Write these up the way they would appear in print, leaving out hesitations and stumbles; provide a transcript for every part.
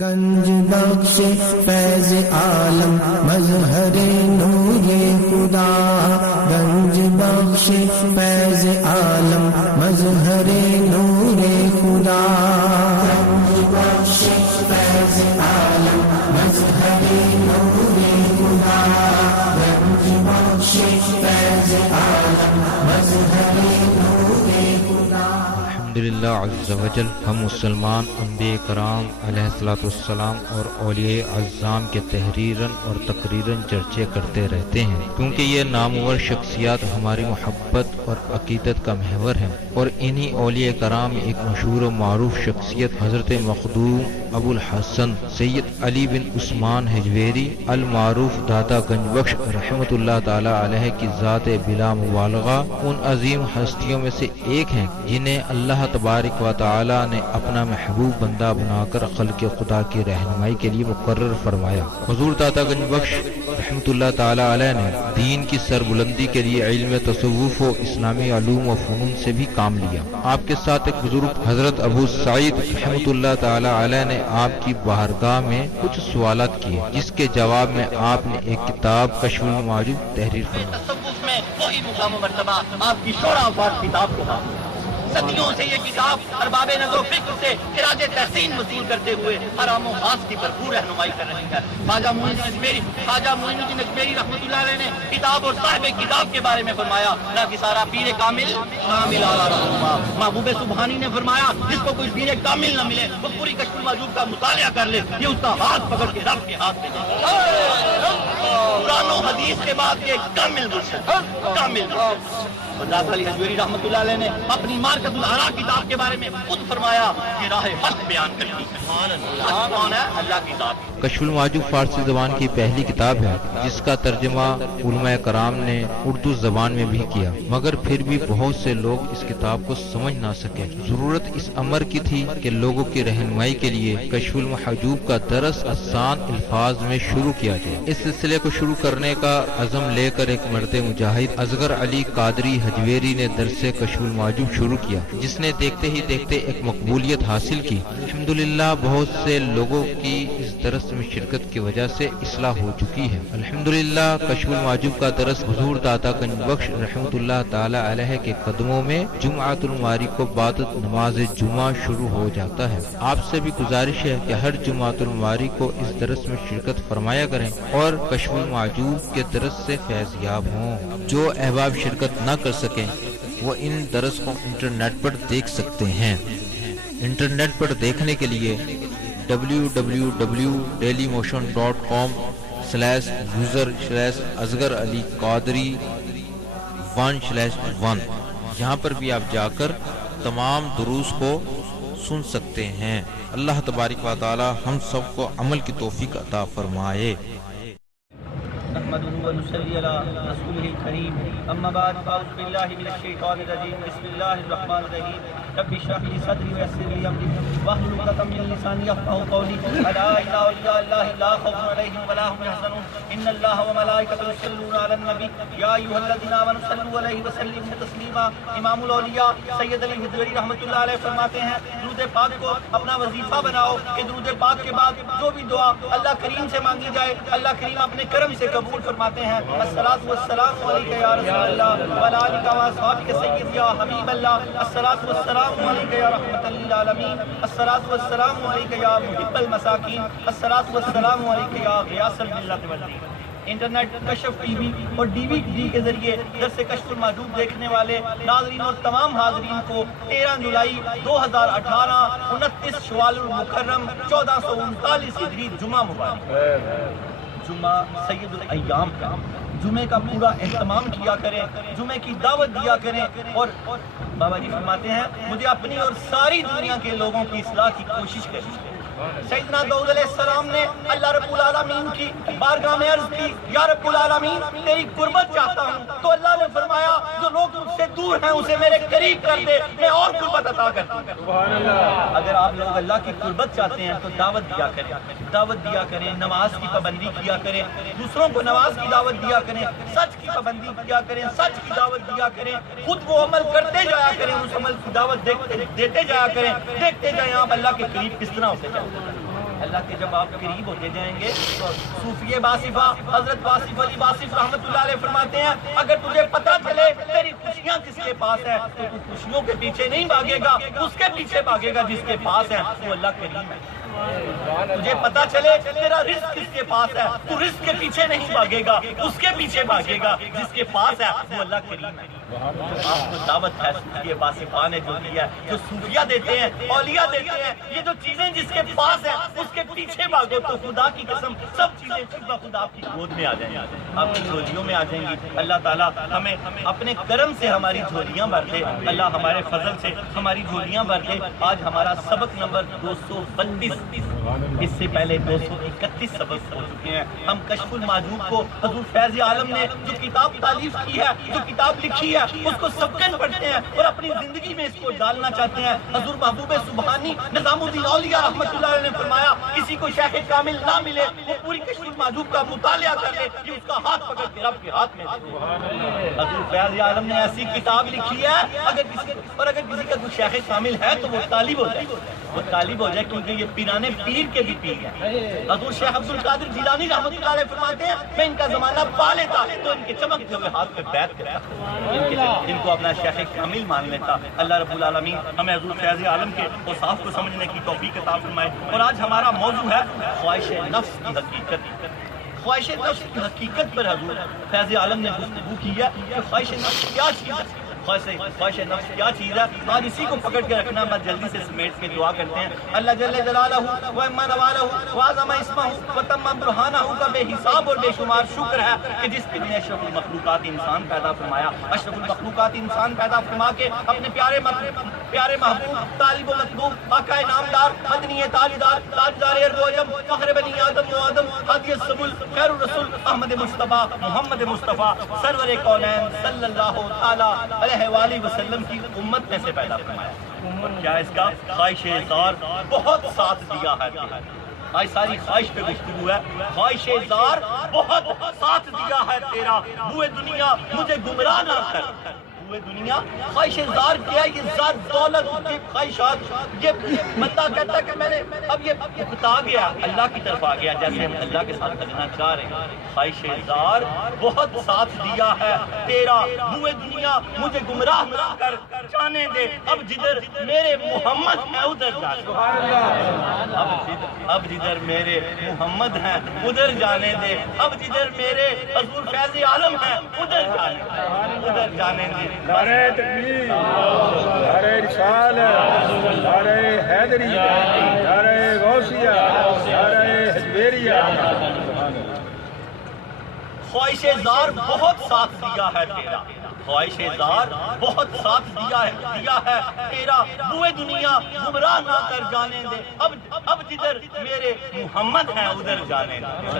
گنج بخش فیض عالم مظہر نور خدا، گنج بخش فیض عالم مظہر نور خدا، گنج بخش فیض عالم مظہر نور خدا، گنج بخش فیض عالم مظہر نور خدا۔ الحمدللہ عز وجل، ہم مسلمان انبیاء کرام علیہ الصلوۃ والسلام اور اولیاء اعظام کے تحریراً اور تقریراً چرچے کرتے رہتے ہیں، کیونکہ یہ نامور شخصیات ہماری محبت اور عقیدت کا محور ہیں، اور انہی اولیاء کرام میں ایک مشہور و معروف شخصیت حضرت مخدوم ابو الحسن سید علی بن عثمان حجویری المعروف داتا گنج بخش رحمۃ اللہ تعالی علیہ کی ذات بلا مبالغہ ان عظیم ہستیوں میں سے ایک ہیں جنہیں اللہ تبارک و تعالی نے اپنا محبوب بندہ بنا کر خلق خدا کی رہنمائی کے لیے مقرر فرمایا۔ حضور داتا گنج بخش رحمۃ اللہ تعالی علیہ نے دین کی سربلندی کے لیے علم تصوف و اسلامی علوم و فنون سے بھی کام لیا۔ آپ کے ساتھ ایک بزرگ حضرت ابو سعید رحمۃ اللہ تعالی علیہ نے آپ کی بارگاہ میں کچھ سوالات کیے، جس کے جواب میں آپ نے ایک کتاب کشف المعجوب تحریر فرمائی۔ تصوف میں وہی مقام و مرتبہ آپ کی شورا آفات کتاب کو حاصل ہے۔ صدیوں سے یہ کتاب ارباب نظر و فکر سے خراج تحسین وصول کرتے ہوئے حرام و خاص کی بھرپور رہنمائی کر رہی ہے۔ خواجہ معین الدین اجمیری رحمۃ اللہ علیہ نے کتاب اور صاحب کتاب کے بارے میں فرمایا، نہ کہ سارا پیر کامل اعلیٰ رہنما۔ محبوب سبحانی نے فرمایا، جس کو کوئی پیر کامل نہ ملے وہ پوری کشف المعجوب کا مطالعہ کر لے، یہ اس کا ہاتھ پکڑ کے رب کے ہاتھ میں جائے۔ قرآن و حدیث کے بعد یہ کامل مرشد، کامل مرشد۔ داتا علی حجویری رحمۃ اللہ علیہ نے اپنی مارکت الآراء کتاب کے بارے میں خود فرمایا کہ راہ حق بیان کرتی ہے۔ حق کون ہے؟ اللہ کی ذات۔ کشف المعجوب فارسی زبان کی پہلی کتاب ہے جس کا ترجمہ علماء کرام نے اردو زبان میں بھی کیا، مگر پھر بھی بہت سے لوگ اس کتاب کو سمجھ نہ سکے۔ ضرورت اس امر کی تھی کہ لوگوں کی رہنمائی کے لیے کشف المحجوب کا درس آسان الفاظ میں شروع کیا جائے۔ اس سلسلے کو شروع کرنے کا عزم لے کر ایک مرد مجاہد اصغر علی قادری حجویری نے درس کشف المعجوب شروع کیا، جس نے دیکھتے ہی دیکھتے ایک مقبولیت حاصل کی۔ الحمدللہ بہت سے لوگوں کی اس درس میں شرکت کی وجہ سے اصلاح ہو چکی ہے۔ الحمدللہ کشف المعجوب کا درس حضور داتا گنج بخش رحمۃ اللہ تعالی علیہ کے قدموں میں جمعۃ المواری کو بعد نماز جمعہ شروع ہو جاتا ہے۔ آپ سے بھی گزارش ہے کہ ہر جمعۃ المواری کو اس درس میں شرکت فرمایا کریں اور کشف المعجوب کے درس سے فیض یاب ہوں۔ جو احباب شرکت نہ کر سکیں وہ ان درس کو انٹرنیٹ پر دیکھ سکتے ہیں۔ انٹرنیٹ پر دیکھنے کے لیے www.dailymotion.com/user/اصغر علی قادری 1/1 یہاں پر بھی آپ جا کر تمام دروس کو سن سکتے ہیں۔ اللہ تبارک و تعالی ہم سب کو عمل کی توفیق عطا فرمائے۔ نحمده ونصلي على رسوله الكريم، اما بعد فاعوذ بالله من الشيطان الرجيم، بسم الله الرحمن الرحيم، رب اشرح لي صدري ويسر لي امري واحلل عقدة من لساني يفقهوا قولي، لا اله الا الله لا خوف عليهم ولا هم يحزنون، ان الله وملائكته يصلون على النبي يا ايها الذين امنوا صلوا عليه وسلموا تسليما۔ امام الاولیاء سید علی حجویری رحمۃ اللہ علیہ فرماتے ہیں، درود پاک کو اپنا وظیفہ بناؤ کہ درود پاک کے بعد جو بھی دعا اللہ کریم سے مانگی جائے اللہ کریم اپنے کرم سے قبول فرماتے ہیں۔ الصلاۃ والسلام علیک یا رسول اللہ وعلی آلک و اصحابک سید یا حبیب اللہ، الصلاۃ والسلام علیک یا رحمۃ للعالمین، الصلاۃ والسلام علیک یا محب المساکین، الصلاۃ والسلام علیک یا غیاث الملت والدین۔ انٹرنیٹ کشف ٹی وی اور ڈی وی ڈی کے ذریعے درس کشف المعجوب دیکھنے والے ناظرین اور تمام حاضرین کو 13 جولائی 2018 29 شوال المکرم 1439 ہجری جمعہ مبارک۔ جمعہ سید الایام کا، جمعے کا پورا اہتمام کیا کریں، جمعے کی دعوت دیا کریں، اور بابا جی فرماتے ہیں مجھے اپنی اور ساری دنیا کے لوگوں کی اصلاح کی کوشش کرنی ہے۔ سیدنا داؤد علیہ السلام نے اللہ رب العالمین کی بارگاہ میں عرض کی، یا رب العالمین تیری قربت چاہتا ہوں، تو اللہ نے فرمایا جو لوگ مجھ سے دور ہیں اسے میرے قریب کر دے، میں اور قربت عطا کرتا ہوں۔ اگر آپ لوگ اللہ کی قربت چاہتے ہیں تو دعوت دیا کریں، دعوت دیا کریں، نماز کی پابندی کیا کریں، دوسروں کو نماز کی دعوت دیا کریں، سچ کی پابندی کیا کریں، سچ کی دعوت دیا کریں، خود وہ عمل کرتے جایا کریں، اس عمل کی دعوت دیتے جایا کریں، دیکھتے جائیں آپ اللہ کے قریب کس طرح ہوتے جائیں۔ اللہ کے جب آپ قریب ہوتے جائیں گے تو صوفی باصفہ حضرت واصف علی واصف رحمۃ اللہ علیہ فرماتے ہیں اگر تجھے پتہ چلے تیری خوشیاں کس کے پاس ہیں تو تو خوشیوں کے پیچھے نہیں بھاگے گا، اس کے پیچھے بھاگے گا جس کے پاس ہے، وہ اللہ کریم ہے۔ تجھے پتا چلے تیرا رزق کس کے پاس ہے، تو رزق کے پیچھے نہیں بھاگے گا، اس کے پیچھے بھاگے گا جس کے پاس ہے، وہ اللہ کریم ہے۔ آپ کو دعوت ہے صوفیہ باصفہ نے جو دیا ہے، جو صوفیہ دیتے ہیں، اولیاء دیتے ہیں، یہ جو چیزیں جس کے پاس ہیں اس کے پیچھے بھاگو تو خدا کی قسم سب چیزیں خدا آپ کی گود میں آ جائیں گی، آپ کی جھولیوں میں آ جائیں گی۔ اللہ تعالیٰ ہمیں اپنے کرم سے ہماری جھولیاں بھر دے، اللہ ہمارے فضل سے ہماری جھولیاں بھر دے۔ آج ہمارا سبق نمبر 232، اس سے پہلے 231 سبق ہو چکے ہیں۔ ہم کشف المحجوب کو حضور فیض عالم نے جو کتاب تالیف کی ہے، جو کتاب لکھی ہے، اس کو سبقن پڑھتے ہیں اور اپنی زندگی میں اس کو ڈالنا چاہتے ہیں۔ حضور محبوب سبحانی نظام الدین اولیاء رحمۃ اللہ علیہ نے فرمایا کسی کو شیخ کامل نہ ملے وہ پوری کشف المحجوب کا مطالعہ کر لے، یہ اس کا ہاتھ پکڑ کے رب کے ہاتھ میں دے۔ حضور فیض عالم نے ایسی کتاب لکھی ہے اگر کسی کا کوئی شیخ کامل ہے تو وہ طالب ہو جائے، وہ طالب ہو جائے، کیونکہ یہ پیرانے پیر کے بھی پیر ہیں۔ حضور شیخ عبد القادر جیلانی رحمۃ اللہ علیہ فرماتے ہیں میں ان کا زمانہ پا لیتا تو ان کے چمکتے ہوئے ہاتھ پہ بیعت کرتا، ان کو اپنا شیخ کامل مان لیتا۔ اللہ رب العالمین ہمیں حضور فیض عالم کے اوصاف کو سمجھنے کی توفیق عطا فرمائے۔ اور آج ہمارا موضوع ہے خواہش نفس کی حقیقت۔ خواہش نفس کی حقیقت پر حضور فیض عالم نے گفتگو کی ہے کہ خواہش نفس کیا چیز ہے، خواہش نفس کیا چیز ہے۔ آج اسی کو پکڑ کے رکھنا، میں جلدی سے سمیٹ کے دعا کرتے ہیں۔ اللہ جل جلالہ و اما نوالہ و اعظم اسمہ و تم برہانہ کا بے حساب اور بے شمار شکر ہے کہ جس نے اشرف المخلوقات انسان پیدا فرمایا، اشرف المخلوقات انسان پیدا فرما کے اپنے پیارے محبوب طالب و مطلوب آقا نامدار مدنی تاجدار ارض و عجم فخر بنی آدم و آدم ہادی السبل خیر الرسول احمد مصطفیٰ محمد مصطفیٰ سرور کونین صلی اللہ تعالی علیہ وآلہ وسلم کی امت میں سے پیدا فرمایا۔ اور کیا اس کا خواہش زار بہت ساتھ دیا ہے تیرا۔ آج ساری خواہش پہ گفتگو ہے، خواہش زار بہت ساتھ دیا ہے تیرا، بوئے دنیا مجھے گمراہ نہ کر۔ دنیا خواہش زار کیا، یہ ذات دولت کی خواہشات، یہ بندہ کہتا ہے کہ میں نے اب یہ اکتا گیا، اللہ کی طرف آ گیا، جیسے ہم اللہ کے ساتھ کرنا چاہ رہے ہیں۔ خواہش زار بہت ساتھ دیا ہے تیرا، بوئے دنیا مجھے گمراہ نہ کر، جانے دے اب جدھر میرے محمد ہیں ادھر جانے، اب جدھر میرے محمد ہیں ادھر جانے دے، اب جدھر میرے حضور فیض عالم ہیں ادھر جانے دے۔ نعرہ تکبیر، نعرہ رسالت، نعرہ حیدری، نعرہ غوثیہ، نعرہ حجویریہ۔ خواہش زار بہت ساتھ دیا ہے تیرا، خواہش زار بہت ساتھ دیا ہے تیرا، بوئے دنیا گمراہ نہ کر جانے دے، اب جدھر میرے محمد ہیں ادھر جانے دے،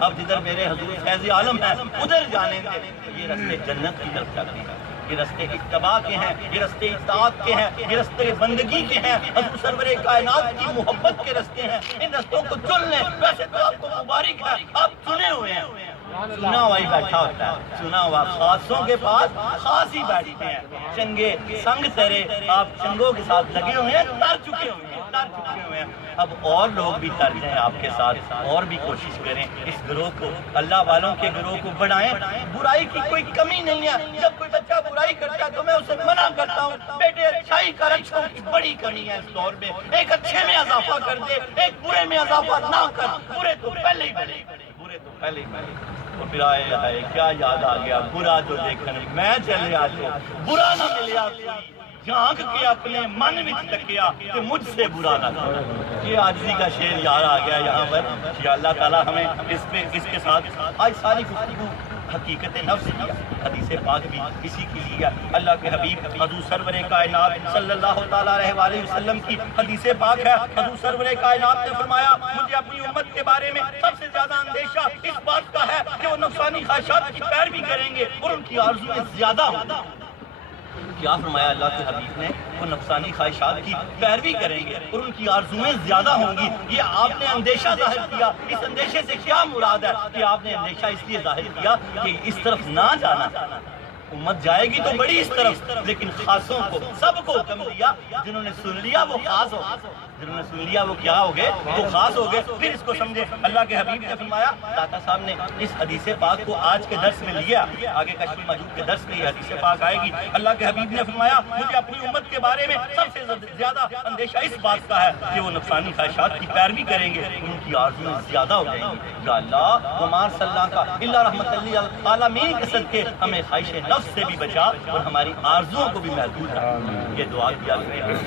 اب جدھر میرے حضور فیض عالم ہیں ادھر جانے دے۔ یہ رستے جنت کی طرف جاتے ہیں، یہ رستے اتباع کے ہیں، یہ رستے اطاعت کے ہیں، یہ رستے بندگی کے ہیں، حضور سرور کائنات کی محبت کے رستے ہیں۔ ان رستوں کو چن لیں، ویسے تو آپ کو مبارک ہے، آپ چنے ہوئے ہیں۔ چنا ہوا ہی بیٹھا ہوتا ہے، چنا ہوا خاصوں کے پاس خاص ہی بیٹھتے ہیں۔ چنگے سنگ تیرے آپ چنگوں کے ساتھ لگے ہوئے ہیں، تر چکے ہوئے ہیں۔ اب اور لوگ بھی تر جائیں آپ کے ساتھ، اور بھی کوشش کریں اس گروہ کو، اللہ والوں کے گروہ کو بڑھائیں۔ برائی کی کوئی کمی نہیں ہے، جب کوئی بچہ برائی کرتا ہے تو میں اسے منع کرتا ہوں، بیٹے اچھائی کر، اچھوں کی بڑی کمی ہے اس دور میں، ایک اچھے میں اضافہ کر دے، ایک برے میں اضافہ نہ کر، برے تو پہلے ہی بڑے، برے تو پہلے ہی بڑے۔ تو پھر آئے ہے کیا یاد آ گیا، برا جو دیکھنے میں چلے آ جو برا نہ ملیا کوئی، جھانک کے اپنے من وچ تکیا کہ مجھ سے برا نہ کرو۔ یہ عاجزی کا شعر یاد آ گیا یہاں پر کہ اللہ تعالیٰ ہمیں اس کے ساتھ آج ساری گفتگو حقیقت نفس کی، حدیث پاک بھی اسی کی لی ہے۔ اللہ کے حبیب حضور سرور کائنات صلی اللہ تعالیٰ علیہ وآلہ وسلم کی حدیث پاک ہے۔ حضور سرور کائنات نے فرمایا مجھے اپنی امت کے بارے میں سب سے زیادہ اندیشہ اس بات کا ہے کہ وہ نفسانی خواہشات کی پیروی کریں گے اور ان کی آرزویں زیادہ ہوں۔ کیا فرمایا اللہ کے حبیب نے؟ وہ نفسانی خواہشات کی پیروی کریں گے اور ان کی آرزویں زیادہ ہوں گی۔ یہ آپ نے اندیشہ ظاہر کیا، اس اندیشے سے کیا مراد ہے کہ آپ نے اندیشہ اس لیے ظاہر کیا کہ اس طرف نہ جانا، امت جائے گی تو بڑی اس طرف، لیکن خاصوں کو سب کو حکم دیا، جنہوں نے سن لیا وہ خاص ہو گئے، جنہوں نے سن لیا وہ کیا ہو گئے، وہ خاص ہو گئے۔ پھر اس کو سمجھے، اللہ کے حبیب نے فرمایا، داتا صاحب نے اس حدیث پاک کو آج کے درس میں لیا، آگے کشف المحجوب کے درس میں یہ حدیث پاک آئے گی۔ اللہ کے حبیب نے فرمایا، مجھے اپنی امت کے بارے میں سب سے زیادہ اندیشہ اس بات کا ہے کہ وہ نفسانی خواہشات کی پیروی کریں گے، ان کی آرزویں زیادہ ہو جائیں گی۔ یا اللہ وما صلی کا اللہ رحمت للعالمین کے صدقے ہمیں خواہش نفس سے بھی بچا اور ہماری آرزوؤں کو بھی محدود رکھ۔ یہ دعا کیا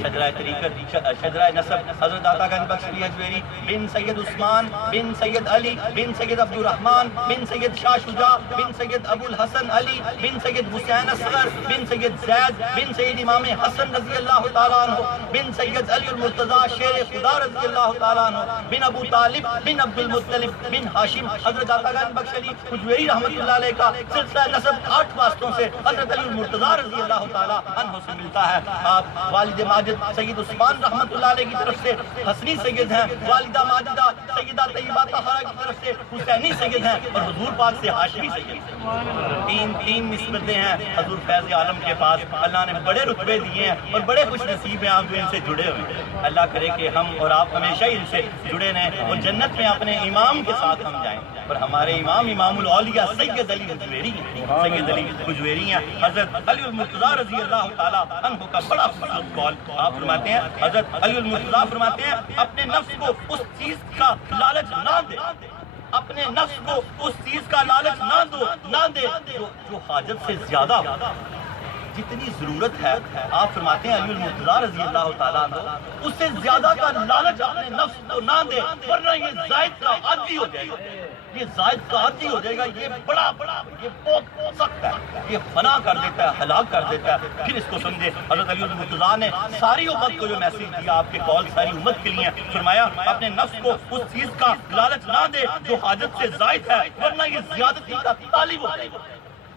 شجرہ طریقت، شجرہ نسب، حضرت داتا گنج بخش علی حجویری بن سید عثمان بن سید علی بن سید عبد الرحمن بن سید شاہ شجاع بن سید ابو الحسن علی بن سید حسین اصغر بن سید زید بن سید امام حسن رضی اللہ تعالیٰ عنہ بن سید علی المرتضی شیر خدا رضی اللہ تعالیٰ عنہ بن ابو طالب بن عبد المطلب بن ہاشم۔ حضرت داتا گنج بخش علی حجویری رحمۃ اللہ علیہ کا سلسلہ نسب 8 واسطوں سے حضرت علی المرتضی رضی اللہ تعالیٰ عنہ سے ملتا ہے۔ آپ والد ماجد سید عثمان رحمۃ اللہ علیہ کی طرف سے حسنی سید ہیں، والدہ ماجدہ سیدہ طیبہ طاہرہ کی طرف سے حسینی سید ہیں، اور حضور پاک سے ہاشمی سید ہیں۔ تین نسبتیں ہیں حضور فیض عالم کے پاس، اللہ نے بڑے رتبے دیے ہیں اور بڑے خوش نصیب ہیں آپ جو ان سے جڑے ہوئے ہیں۔ اللہ کرے کہ ہم اور آپ ہمیشہ ان سے جڑے رہیں اور جنت میں اپنے امام کے ساتھ ہم جائیں، اور ہمارے امام امام الاولیاء سید علی حجویری ہیں، سید علی حجویری ہیں۔ حضرت علی المرتضی رضی اللہ تعالیٰ عنہ کا بڑا خوبصورت قول آپ فرماتے ہیں، حضرت علی المرتضی فرماتے ہیں، اپنے نفس کو اس چیز کا لالچ نہ دے، اپنے نفس کو اس چیز کا لالچ نہ دے جو حاجت سے زیادہ ہو، جتنی ضرورت ہے۔ آپ فرماتے ہیں علی المرتضی رضی اللہ تعالیٰ عنہ اس سے زیادہ کا لالچ اپنے نفس کو نہ دے، ورنہ یہ زائد کا عادی ہو جائے گا، یہ زائد کا عادی ہو جائے گا، یہ یہ بہت سخت ہے، یہ فنا کر دیتا ہے، ہلاک کر دیتا ہے۔ پھر اس کو سمجھے، حضرت علی المرتضی نے ساری امت کو جو میسیج دیا، آپ کے قول ساری امت کے لیے، فرمایا اپنے نفس کو اس چیز کا لالچ نہ دے جو حاجت سے زائد ہے، ورنہ یہ زیادتی کا طالب ہو جائے گا۔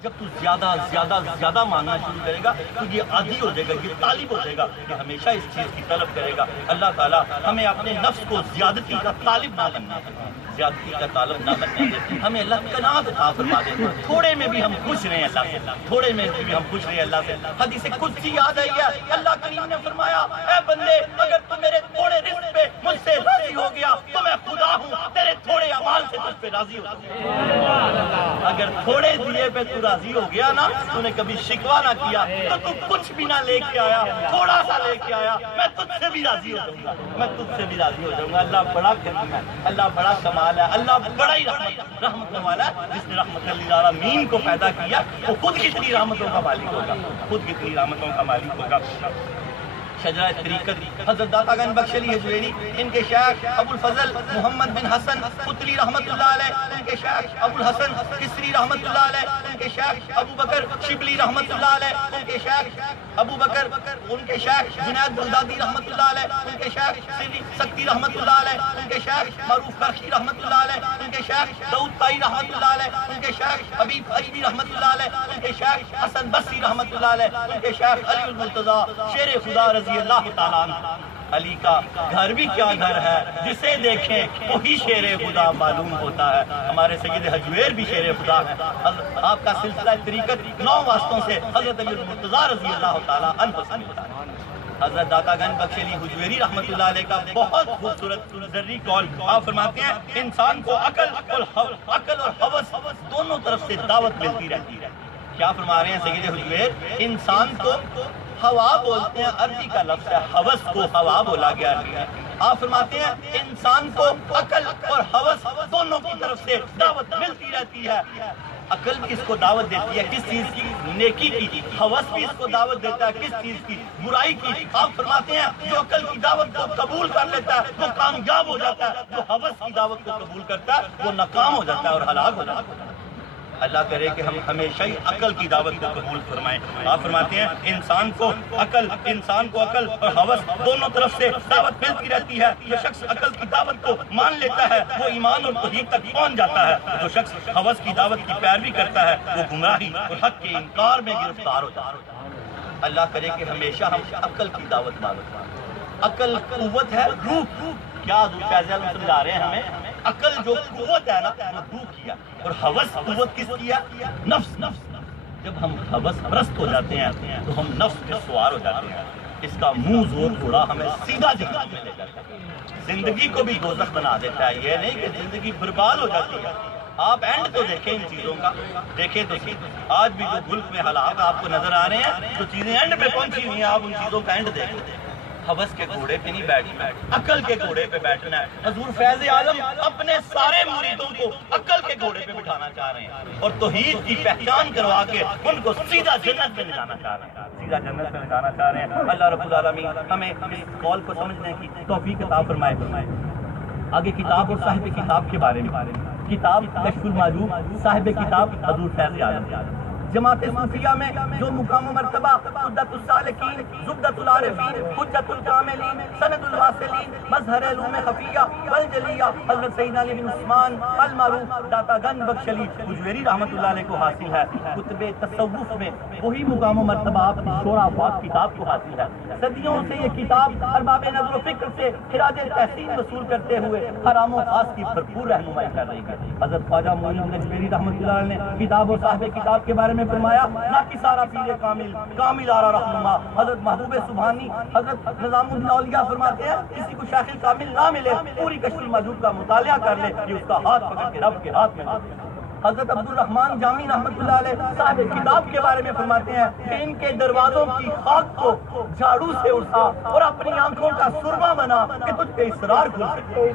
جب تو زیادہ مانگنا شروع کرے گا تو یہ عادی ہو جائے گا، یہ طالب ہو جائے گا، یہ ہمیشہ اس چیز کی طلب کرے گا۔ اللہ تعالیٰ ہمیں اپنے نفس کو زیادتی کا طالب نہ بننا دے، زیادتی کا طالب نہ بننا دے، ہمیں اللہ قناعت عطا فرما دے، تھوڑے میں بھی ہم خوش رہیں اللہ سے، تھوڑے میں بھی ہم خوش رہیں اللہ سے۔ حدیث قدسی یاد آئی ہے، اللہ کریم نے فرمایا، اے بندے اگر تو میرے تھوڑے رزق پہ مجھ سے راضی ہو گیا تو میں خدا ہوں تیرے تھوڑے اعمال سے تجھ پہ راضی ہو جاؤں۔ اگر تھوڑے دیے پہ تو راضی ہو گیا نا، تو نے کبھی شکوا نہ کیا، تو تو کچھ بھی نہ لے کے آیا، تھوڑا سا لے کے آیا، میں تجھ سے بھی راضی ہو جاؤں گا، میں تجھ سے بھی راضی ہو جاؤں گا۔ اللہ بڑا کریم ہے، اللہ بڑا کمال ہے، اللہ بڑا ہی رحمت والا ہے۔ جس نے رحمت للعالمین کو پیدا کیا وہ خود کتنی رحمتوں کا مالک ہوگا، خود کتنی رحمتوں کا مالک ہوگا۔ شجرہ طریقت، حضرت داتا گنج بخش علی حجویری، ان کے شیخ ابو الفضل محمد بن حسن قطلی رحمت اللہ علیہ، ان کے شیخ ابو الحسن کسری رحمت اللہ علیہ، ان کے شیخ ابو بکر شبلی رحمت اللہ علیہ، ان کے شیخ ابو بکر، ان کے شیخ جنید بغدادی رحمت اللہ علیہ، ان کے شیخ سری سکتی رحمت اللہ علیہ، ان کے شیخ معروف کرخی رحمت اللہ علیہ، ان کے شیخ داؤد طائی رحمت اللہ علیہ، ان کے شیخ حبیب حجوی رحمت اللہ علیہ، ان کے شیخ حسن بصری رحمت اللہ علیہ، ان کے شیخ علی المرتضی شیر خدا رضی اللہ تعالیٰ عنہ۔ علی کا گھر بھی کیا گھر ہے، جسے دیکھیں وہی شیر خدا معلوم ہوتا ہے۔ ہمارے سید حجویر بھی شیر خدا ہے۔ آپ کا سلسلہ طریقت 9 واسطوں سے حضرت علی المرتضی رضی اللہ تعالیٰ عنہ سے ملتا ہے۔ حضرت داتا گنج بخش علی حجویری رحمت اللہ علیہ کا بہت خوبصورت ذری قول آپ فرماتے ہیں، انسان کو عقل اور ہوس دونوں طرف سے دعوت ملتی رہتی ہے۔ کیا فرما رہے ہیں سید حجویر؟ انسان کو ہوا بولتے ہیں، عربی کا لفظ ہے، ہوس کو ہوا بولا گیا عربی ہے۔ آپ فرماتے ہیں انسان کو عقل اور ہوس دونوں کی طرف سے دعوت ملتی رہتی ہے۔ عقل بھی اس کو دعوت دیتی ہے کس چیز کی؟ نیکی کی۔ ہوس بھی اس کو دعوت دیتا ہے کس چیز کی؟ برائی کی۔ آپ فرماتے ہیں جو عقل کی دعوت کو قبول کر لیتا ہے وہ کامیاب ہو جاتا ہے، جو ہوس کی دعوت کو قبول کرتا ہے وہ ناکام ہو جاتا ہے اور ہلاک ہو جاتا ہے۔ اللہ کرے کہ ہم ہمیشہ ہی عقل کی دعوت کو قبول فرمائیں۔ آپ فرماتے ہیں انسان کو عقل اور ہوس دونوں طرف سے دعوت ملتی رہتی ہے۔ جو شخص عقل کی دعوت کو مان لیتا ہے وہ ایمان اور توحید تک پہنچ جاتا ہے، جو شخص ہوس کی دعوت کی پیروی کرتا ہے وہ گمراہی اور حق کے انکار میں گرفتار ہو جاتا ہے۔ اللہ کرے کہ ہمیشہ ہم عقل کی دعوت مانیں۔ عقل قوت ہے، روح کیا حضور فیض عالم سمجھا رہے ہیں ہمیں؟ عقل جو قوت ہے نا وہ روح کی ہے، اور ہوس قوت کس کی ہے؟ نفس۔ جب ہم ہوس پرست ہو جاتے ہیں تو ہم نفس کے سوار ہو جاتے ہیں. اس کا منہ زور تھوڑا ہمیں سیدھا جہنم میں لے جاتا ہے, زندگی کو بھی دوزخ بنا دیتا ہے. یہ نہیں کہ زندگی برباد ہو جاتی ہے. آپ اینڈ تو دیکھیں ان چیزوں کا, دیکھیں تو صحیح. آج بھی جو ملک میں حالات آپ کو نظر آ رہے ہیں, جو چیزیں اینڈ پہ پہنچی ہوئی ہیں, آپ ان چیزوں کا اینڈ دیکھیں. ہوس کے گھوڑے پہ نہیں بیٹھنا ہے, عقل کے گھوڑے پہ بیٹھنا ہے. حضور فیض عالم اپنے سارے مریدوں کو عقل کے گھوڑے پہ بٹھانا چاہ رہے ہیں اور توحید کی پہچان کروا کے ان کو سیدھا جنت میں لے جانا چاہ رہے ہیں, سیدھا جنت میں لے جانا چاہ رہے ہیں. اللہ رب العالمین ہمیں اس قول کو سمجھنے کی توفیق عطا فرمائے. آگے کتاب اور صاحب کتاب کے بارے میں. کتاب کشف المعجوب, صاحب کتاب حضور فیض عالم. جماعت صوفیہ میں جو مقام و مرتبہ عدت السالکین, زبدت العارفین, حجت الکاملین, سند الواصلین, مظہر علوم خفیہ والجلیہ حضرت سیدنا علی بن عثمان المعروف داتا گنج بخشلی حجویری رحمۃ اللہ علیہ کو حاصل ہے. کتب تصوف میں وہی مقام و مرتبہ آپ کی شورا افاق کتاب کو حاصل ہے. صدیوں سے یہ کتاب ارباب نظر و فکر سے خراج تحسین وصول کرتے ہوئے حرام و خاص کی بھرپور رہنمائی کر رہی ہے. حضرت خواجہ معین الحجویری رحمۃ اللہ علیہ نے کتاب اور صاحب کتاب کے بارے میں فرمایا, نہ کہ سارا پیر کامل, کامل آرا رہنما. حضرت محبوب سبحانی حضرت نظام الدین اولیاء فرماتے ہیں کسی کو شیخ کامل نہ ملے, پوری کشف المعجوب کا مطالعہ کر لے کہ اس کا ہاتھ پکڑ کے رب کے ہاتھ میں لے. حضرت عبد الرحمن جامی رحمۃ اللہ علیہ صاحب کتاب کے بارے میں فرماتے ہیں کہ ان کے دروازوں کی خاک کو جھاڑو سے اٹھا اور اپنی آنکھوں کا سرما بنا کہ تجھ پہ اسرار کھل سکے.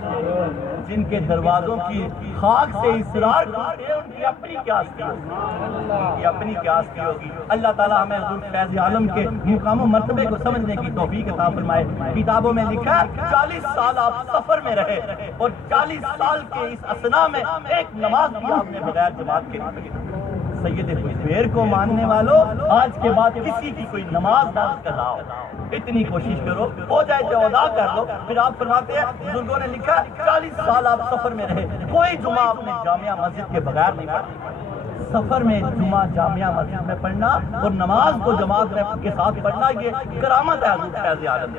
جن کے دروازوں کی خاک سے اسرار کھلتے ان کی اپنی قیاس ہوگی, یہ اپنی قیاس کی ہوگی. اللہ تعالیٰ ہمیں حضور فیض عالم کے مقام و مرتبے کو سمجھنے کی توفیق عطا فرمائے. کتابوں میں لکھا ہے 40 سال آپ سفر میں رہے اور 40 سال کے اس اثنا میں ایک نماز بھی آپ نے بغیر جماعت کے نہیں پڑھی. سید حجویر کو ماننے والوں, آج کے بعد کسی کی کوئی نماز نہ قضا, اتنی کوشش کرو, ہو جائے تو ادا کر لو. پھر آپ فرماتے ہیں بزرگوں نے لکھا 40 سال آپ سفر میں رہے, کوئی جمعہ اپنے جامعہ مسجد کے بغیر نہیں پڑھا. سفر میں جمعہ جامعہ مسجد میں پڑھنا اور نماز کو جماعت کے ساتھ پڑھنا, یہ کرامت ہے حضور فیض عالم.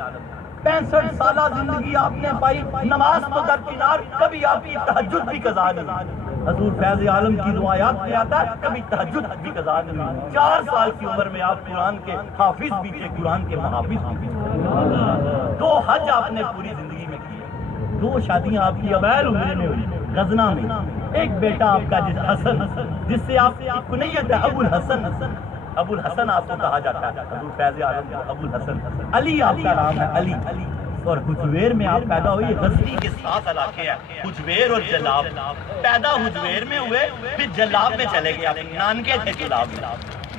65 سالہ زندگی آپ نے پائی, نماز تو درکنار, کبھی آپ کی تہجد بھی قضا نہیں. حضور فیض عالم کی روایات میں آتا ہے کبھی تہجد بھی قضا نہیں. 4 سال کی عمر میں آپ قرآن کے حافظ بھی تھے, قرآن کے محافظ بھی تھے. 2 حج آپ نے پوری زندگی میں کیے, 2 شادیاں آپ کی اویل عمرے میں ہوئی غزنہ میں. ایک بیٹا آپ کا حسن, جس سے آپ کی کنیت ہے ابو الحسن. ابو الحسن آپ کو کہا جاتا ہے, حضور فیض عالم ابو الحسن. علی آپ کا نام ہے, علی. اور حجویر میں آپ پیدا ہوئی, غزنی کے 7 علاقے ہیں, حجویر اور جلاب. پیدا حجویر میں ہوئے, پھر جلاب میں چلے گئے, آپ نانکے تھے جلاب میں.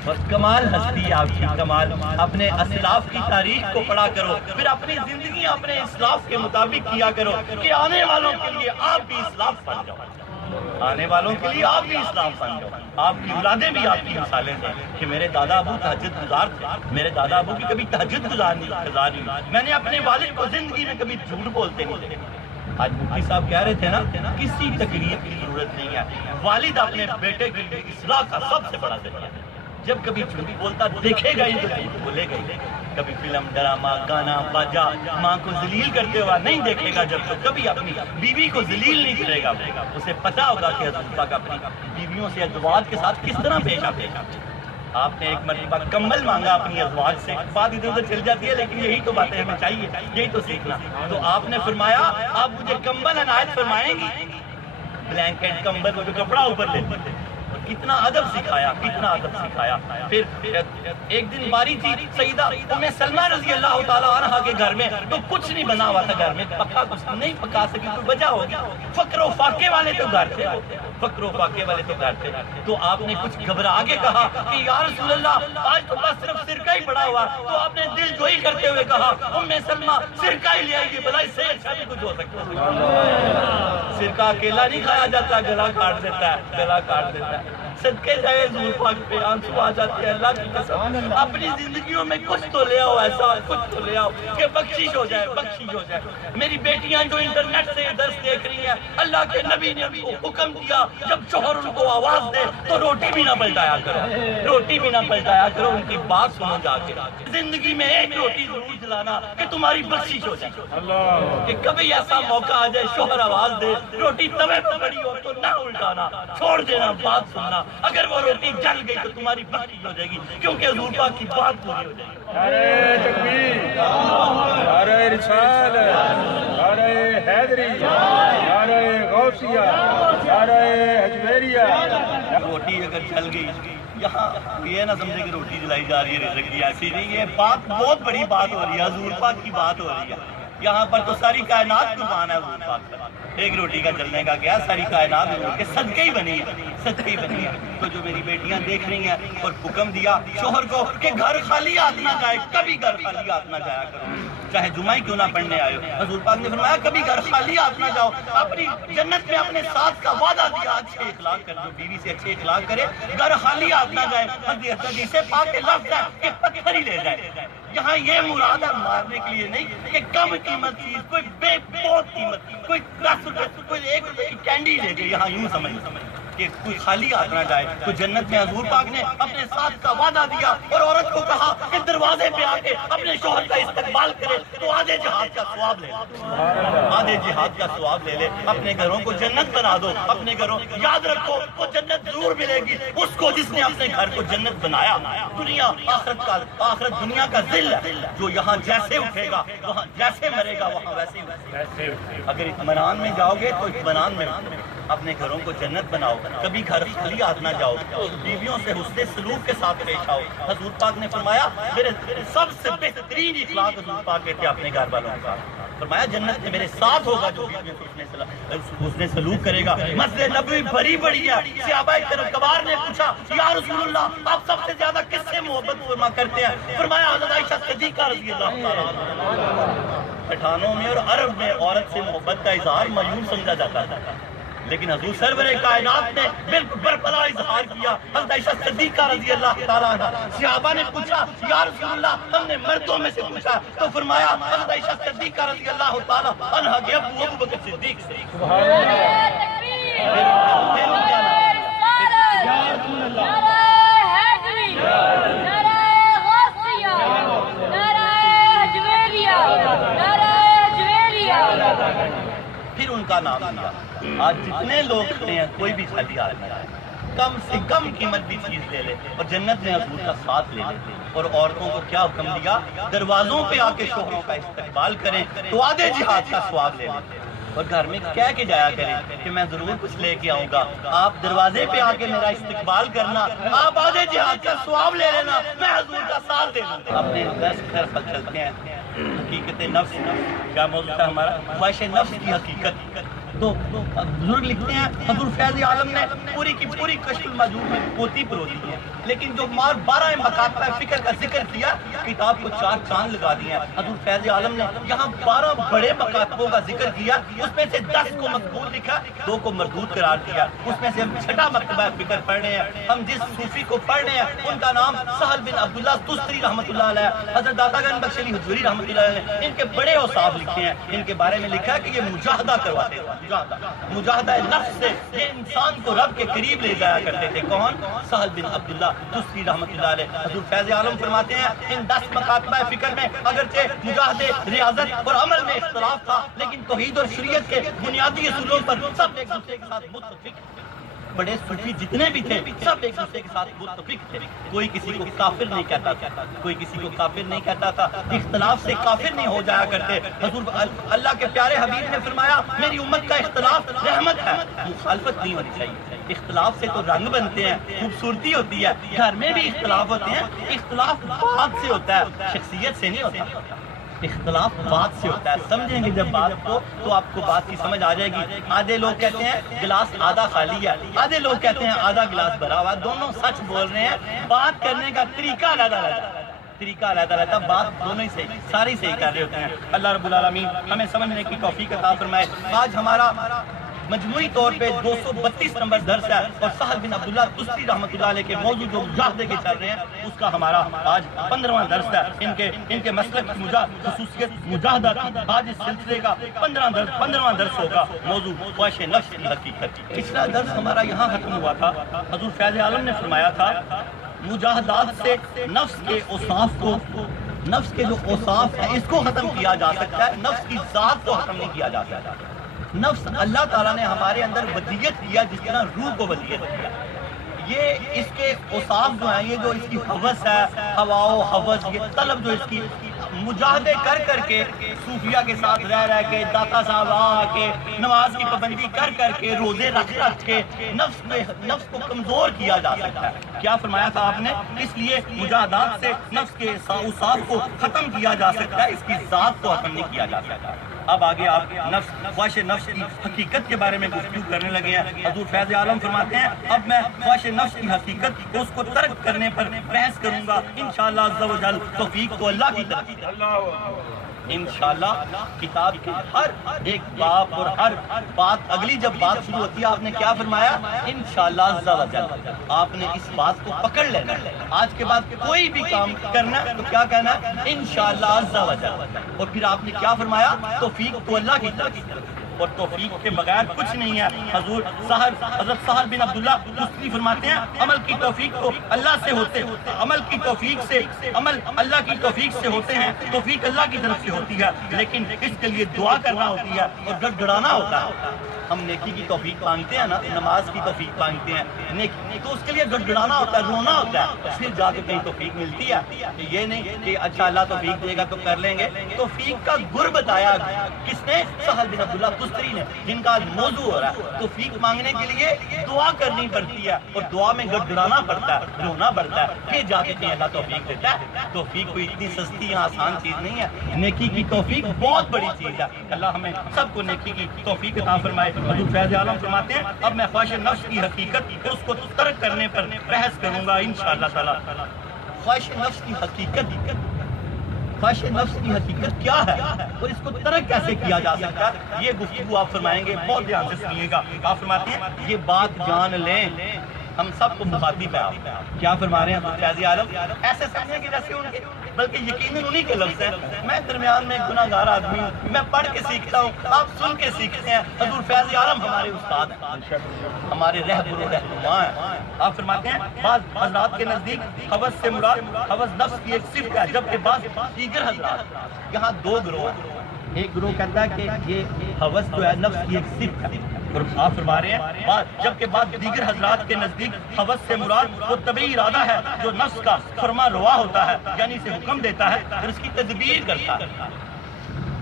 اور کمال ہستی آپ کی, کمال. اپنے اسلاف کی تاریخ کو پڑھا کرو, پھر اپنی زندگی اپنے اسلاف کے مطابق کیا کرو کہ آنے والوں کے لیے آپ بھی اسلاف بن جاؤ, آنے والوں کے لیے آپ بھی اسلام بن جاؤ. آپ کی اولادیں بھی آپ کی مثالیں ہیں کہ میرے دادا ابو تہجد گزار تھے, میرے دادا ابو کی کبھی تہجد گزاری. میں نے اپنے والد کو زندگی میں کبھی جھوٹ بولتے نہیں دیکھا. آج مفتی صاحب کہہ رہے تھے نا, کسی تقریر کی ضرورت نہیں ہے, والد اپنے بیٹے کے لیے اصلاح کا سب سے بڑا ذریعہ ہے. جب کبھی جھوٹ بولتا دیکھے گا ہی تو جھوٹ بولے گا ہی. کبھی فلم ڈرامہ گانا باجا ماں کو ذلیل کرتے ہوا نہیں دیکھے گا, جب تک کبھی اپنی بیوی کو ذلیل نہیں کرے گا. اسے پتا ہوگا کہ حضور پاک اپنی بیویوں سے ازواج کے ساتھ کس طرح پیش آتے ہیں. آپ نے ایک مرتبہ کمبل مانگا اپنی ازواج سے, بات ادھر ادھر چل جاتی ہے لیکن یہی تو باتیں ہمیں چاہیے, یہی تو سیکھنا. تو آپ نے فرمایا آپ مجھے کمبل عنایت فرمائیں گی, بلینکٹ کمبل کو جو کپڑا اوپر لیتے تھے. کتنا ادب سکھایا, کتنا ادب سکھایا. پھر ایک دن باری تھی سیدہ ام سلمہ رضی اللہ تعالیٰ عنہ کے گھر میں, تو کچھ نہیں بنا ہوا تھا گھر میں, پکا کچھ نہیں پکا سکی, کوئی وجہ ہوگی. فقر و فاقے والے تو گھر تھے, فقر و فاقے والے تو گھر تھے. تو آپ نے کچھ گھبرا کے کہا کہ یا رسول اللہ آج تو بس صرف سرکہ ہی پڑا ہوا. تو آپ نے دل جوئی کرتے ہوئے کہا ام سلمہ سرکہ ہی لے آئیے, بھلا اس سے اچھا بھی کچھ ہو سکتا ہے. سرکہ اکیلا نہیں کھایا جاتا, گلا کاٹ دیتا ہے, گلا کاٹ دیتا ہے. صدقے جائے حضور پاک پہ آنسو آ جاتے ہیں. اللہ کی قسم اپنی زندگیوں میں کچھ تو لے آؤ, ایسا کچھ تو لے آؤ کہ بخشش ہو جائے, بخشش ہو جائے. میری بیٹیاں جو انٹرنیٹ سے درس دیکھ رہی ہیں, اللہ کے نبی نے ان کو حکم دیا جب شوہر ان کو آواز دے تو روٹی بھی نہ پلٹایا کرو، روٹی بھی نہ پلٹایا کرو، ان کی بات سنو جا کے۔ زندگی میں ایک روٹی ضرور جلانا کہ تمہاری بخشش ہو جائے، کہ کبھی ایسا موقع آ جائے شوہر آواز دے روٹی توے پہ پڑی ہو تو نہ الٹانا، چھوڑ دینا، بات سننا۔ اگر وہ روٹی جل گئی تو تمہاری بخشش ہو جائے گی، کیونکہ حضور پاک کی بات پوری ہو جائے گی۔ نعرہ تکبیر، نعرہ رسالت، نعرہ حیدری، نعرہ غوثیہ، نعرہ حجویریہ۔ روٹی اگر جل گئی، یہاں یہ نہ سمجھے کہ روٹی جلائی جا رہی ہے رزق کی، ایسی نہیں، یہ بات بہت بڑی بات ہو رہی ہے، حضور پاک کی بات ہو رہی ہے۔ یہاں پر تو ساری کائنات قربان ہے حضور پاک پر۔ ایک روٹی کا جلنے کا کیا، ساری کائنات حضور کے صدقے ہی بنی ہے، صدقے ہی بنی ہے۔ تو جو میری بیٹیاں دیکھ رہی ہیں اور حکم دیا شوہر کو کہ گھر خالی ہاتھ نہ جائے، کبھی گھر خالی ہاتھ نہ جایا کرو، چاہے جمعہ ہی کیوں نہ پڑھنے آئے ہو۔ حضور پاک نے فرمایا کبھی گھر خالی ہاتھ نہ جاؤ، اپنی جنت میں اپنے ساتھ کا وعدہ دیا اچھے اخلاق کر، جو بیوی سے اچھے اخلاق کرے گھر خالی ہاتھ نہ جائے۔ حدیث پاک کے لفظ ہے کہ پتھر ہی لے جائے۔ یہاں یہ مراد ہے مارنے کے لیے نہیں کہ کم قیمت چیز، کوئی بہت قیمت، کوئی 10 روپے، کوئی 1 روپے کی کینڈی لے گئی، یہاں یوں سمجھ کہ کوئی خالی ہاتھ نہ جائے۔ تو جنت میں حضور پاک نے اپنے ساتھ کا وعدہ دیا اور عورت کو کہا کہ دروازے پہ آ کے اپنے شوہر کا استقبال کرے تو آدھے جہاد کا ثواب لے لے، آدھے جہاد کا ثواب لے لے۔ اپنے گھروں کو جنت بنا دو، اپنے گھروں یاد رکھو وہ جنت ضرور ملے گی اس کو جس نے اپنے گھر کو جنت بنایا۔ دنیا آخرت دنیا کا ذل ہے، جو یہاں جیسے اٹھے گا وہاں جیسے مرے گا وہاں ویسے ہی۔ اگر اطمینان میں جاؤ گے تو اطمینان میں اپنے گھروں کو جنت بناؤ، کبھی گھر خالی ہاتھ نہ جاؤ، بیویوں سے حسن سلوک کے ساتھ پیش آؤ۔ حضور پاک نے فرمایا میرے سب سے بہترین اخلاق حضور پاک کہتے ہیں اپنے گھر والوں کا، فرمایا جنت میں میرے ساتھ ہوگا جو حسن سلوک کرے گا۔ مسجد نبوی بھری بڑی ہے، صحابہ کرام کبار نے پوچھا یا رسول اللہ آپ سب سے زیادہ کس سے محبت فرما کرتے ہیں؟ فرمایا حضرت عائشہ صدیقہ رضی اللہ تعالیٰ عنہا۔ پٹھانوں میں اور عرب میں عورت سے محبت کا اظہار معیوب سمجھا جاتا تھا، لیکن حضور سرور کائنات نے بالکل برپلا اظہار کیا۔ حضرت عائشہ صدیقہ رضی اللہ تعالیٰ عنہ، صحابہ نے پوچھا یا رسول اللہ ہم نے مردوں میں سے پوچھا تو فرمایا حضرت عائشہ صدیقہ رضی اللہ تعالیٰ عنہ کے ابو بکر صدیق سے۔ پھر ان کا نام لیا۔ آج جتنے لوگ کھڑے ہیں کوئی بھی خالی ہاتھ نہیں آئے، کم سے کم قیمت کی چیز لے لے اور جنت میں حضور کا ساتھ لے لے۔ اور عورتوں کو کیا حکم دیا؟ دروازوں پہ آ کے شوہروں کا استقبال کریں تو آدھے جہاد کا ثواب لے لیں، اور گھر میں کہہ کے جایا کریں کہ میں ضرور کچھ لے کے آؤں گا، آپ دروازے پہ آ کے میرا استقبال کرنا، آپ آدھے جہاد کا ثواب لے لینا، میں حضور کا ساتھ دے دوں گا۔ اپنے دس گھر پر چلتے ہیں، حقیقت نفس کیا موضوع تھا ہمارا؟ خواہش نفس کی حقیقت۔ تو بزرگ لکھتے ہیں حضور فیض عالم نے پوری کی پوری کشف المجہول میں پوتی پروتی ہے، لیکن جو 12 مکاتب فکر کا ذکر کیا کتاب کو 4 چاند لگا دیے ہیں۔ حضور فیض عالم نے یہاں 12 بڑے مکاتبوں کا ذکر کیا، اس میں سے 10 کو مقبول لکھا، 2 کو مردود قرار دیا۔ اس میں سے ہم 6واں مکتبہ فکر پڑھ رہے ہیں، ہم جس صوفی کو پڑھ رہے ہیں ان کا نام سہل بن عبداللہ تستری رحمۃ اللہ علیہ، حضرت داتا گنج بخش علی حجویری رحمۃ اللہ علیہ، ان کے بڑے اوصاف لکھے ہیں۔ ان کے بارے میں لکھا ہے کہ یہ مجاہدہ کرواتے تھے، مجاہدہ نفس سے یہ انسان کو رب کے قریب لے جایا کرتے تھے۔ کون؟ سہل بن عبداللہ تستری رحمۃ اللہ علیہ۔ حضور فیض عالم فرماتے ہیں ان 10 مکاتبہ فکر میں اگرچہ مجاہدے ریاضت اور عمل میں اختلاف تھا، لیکن توحید اور شریعت کے بنیادی اصولوں پر سب ایک دوسرے کے ساتھ متفق۔ بڑے صوفی جتنے بھی تھے سب ایک دوسرے کے ساتھ متفق تھے، کوئی کسی کو کافر نہیں کہتا تھا، کوئی کسی کو کافر نہیں کہتا تھا، اختلاف سے کافر نہیں ہو جایا کرتے۔ حضور اللہ کے پیارے حبیب نے فرمایا میری امت کا اختلاف رحمت ہے، مخالفت نہیں ہونی چاہیے۔ اختلاف سے تو رنگ بنتے ہیں، خوبصورتی ہوتی ہے، گھر میں بھی اختلاف ہوتے ہیں، اختلاف بات سے ہوتا ہے، شخصیت سے نہیں ہوتا۔ اختلاف بات سے ہوتا ہے، سمجھیں گے جب بات کو تو آپ کو بات کی سمجھ آ جائے گی۔ آدھے لوگ کہتے ہیں گلاس آدھا خالی ہے، آدھے لوگ کہتے ہیں آدھا گلاس بھرا ہوا، دونوں سچ بول رہے ہیں، بات کرنے کا طریقہ علیحدہ رہتا، بات دونوں ہی صحیح، ساری صحیح کر رہے ہوتے ہیں۔ اللہ رب العالمین ہمیں سمجھنے کی توفیق عطا فرمائے۔ آج ہمارا مجموعی طور پہ 232 نمبر درس ہے، اور سہل بن عبداللہ تستری رحمۃ اللہ علیہ کے موضوع جو مجاہدے کے چل رہے ہیں اس کا ہمارا آج 15واں درس ہے۔ ان کے مسلک کی خصوصیت مجاہدہ تھی، آج اس سلسلے کا 15واں درس ہوگا، موضوع خواہش نفس کی حقیقت۔ پچھلا درس ہمارا یہاں ختم ہوا تھا، حضور فیض عالم نے فرمایا تھا مجاہدات سے نفس کے اوصاف کو، نفس کے جو اوصاف ہیں اس کو ختم کیا جا سکتا ہے، نفس کی ذات کو ختم نہیں کیا جا سکتا۔ نفس اللہ تعالیٰ نے ہمارے اندر ودیت کیا جس طرح روح کو ودیت کیا، یہ اس کے اوصاف جو ہیں، یہ جو اس کی حوث ہے، ہوا و حوث، یہ طلب جو اس کی، مجاہدے کر کر کے، صوفیہ کے ساتھ رہ کے، داتا صاحب آ کے، نماز کی پابندی کر کے، روزے رکھ کے نفس کو کمزور کیا جا سکتا ہے۔ کیا فرمایا تھا آپ نے؟ اس لیے مجاہدات سے نفس کے اوصاف کو ختم کیا جا سکتا ہے، اس کی ذات کو ختم نہیں کیا جا سکتا۔ اب آگے آپ خواہش نفس کی حقیقت کے بارے میں گفتگو کرنے لگے ہیں۔ حضور فیض عالم فرماتے ہیں اب میں خواہش نفس کی حقیقت اس کو ترک کرنے پر بحث کروں گا انشاءاللہ عز و جل، توفیق کو اللہ کی طرف سے۔ انشاءاللہ کتاب کے ہر ایک باب اور ہر بات، اگلی جب بات شروع ہوتی ہے آپ نے کیا فرمایا؟ انشاءاللہ عز و جل۔ آپ نے اس بات کو پکڑ لینا، آج کے بعد کوئی بھی کام کرنا تو کیا کہنا؟ انشاءاللہ عز و جل۔ اور پھر آپ نے کیا فرمایا؟ توفیق تو اللہ کی طرف سے، اور توفیق کے بغیر کچھ نہیں ہے۔ حضرت سہل بن عبداللہ تستری فرماتے ہیں عمل کی توفیق تو اللہ سے ہوتے، عمل کی توفیق سے، عمل اللہ کی توفیق سے ہوتے ہیں، توفیق اللہ کی طرف سے ہوتی ہے، لیکن اس کے لیے دعا کرنا ہوتی ہے اور گڑ گڑانا ہوتا ہے۔ ہم نیکی کی توفیق مانگتے ہیں نا، نماز کی توفیق مانگتے ہیں، نیکی تو اس کے لیے گڑ گڑانا ہوتا ہے، رونا ہوتا ہے، پھر جا کے کہیں توفیق ملتی ہے۔ یہ نہیں کہ اچھا اللہ توفیق دے گا تو کر لیں گے۔ توفیق کا گر بتایا کس نے؟ سہل بن عبداللہ تستری نے، جن کا موضوع ہو رہا ہے۔ توفیق مانگنے کے لیے دعا کرنی پڑتی ہے، اور دعا میں گڑ گڑانا پڑتا ہے، رونا پڑتا ہے، پھر جا کے کہیں اللہ توفیق دیتا ہے۔ توفیق کوئی اتنی سستی یا آسان چیز نہیں ہے، نیکی کی توفیق بہت بڑی چیز ہے۔ اللہ ہمیں سب کو نیکی کی توفیق عطا فرمائے۔ حضور فیض عالم فرماتے ہیں اب میں خواہش نفس کی حقیقت اس کو ترک کرنے پر بحث کروں گا انشاءاللہ تعالی۔ خواہش نفس کی حقیقت، خواہش نفس کی حقیقت کیا ہے اور اس کو ترک کیسے کیا جا سکتا ہے، یہ گفتگو آپ فرمائیں گے، بہت دھیان سے سنیے گا۔ آپ فرماتے ہیں یہ بات جان لیں، ہم سب کو مخاطب ہے۔ آپ کیا فرما رہے ہیں فیض عالم؟ ایسے سمجھیں کہ جیسے ان کے، بلکہ یقیناً انہی کے لفظ ہیں۔ میں درمیان میں گناہ گار آدمی ہوں، میں پڑھ کے سیکھتا ہوں، آپ سن کے سیکھتے ہیں۔ حضور فیض عالم ہمارے استاد ہیں، ہمارے رہبر و رہنما ہیں۔ آپ فرماتے ہیں بعض حضرات کے نزدیک حوث سے مراد حوث نفس کی ایک صفت ہے، جبکہ بعض دیگر حضرات، یہاں دو گروہ ہیں۔ ایک گروہ کہتا ہے کہ یہ حوث جو ہے نفس کی ایک صفت ہے، اور آپ فرما رہے ہیں جبکہ بعض دیگر حضرات کے نزدیک حوث سے مراد وہ طبعی ارادہ ہے جو نفس کا فرما روا ہوتا ہے، یعنی اسے حکم دیتا ہے اور اس کی تدبیر کرتا ہے۔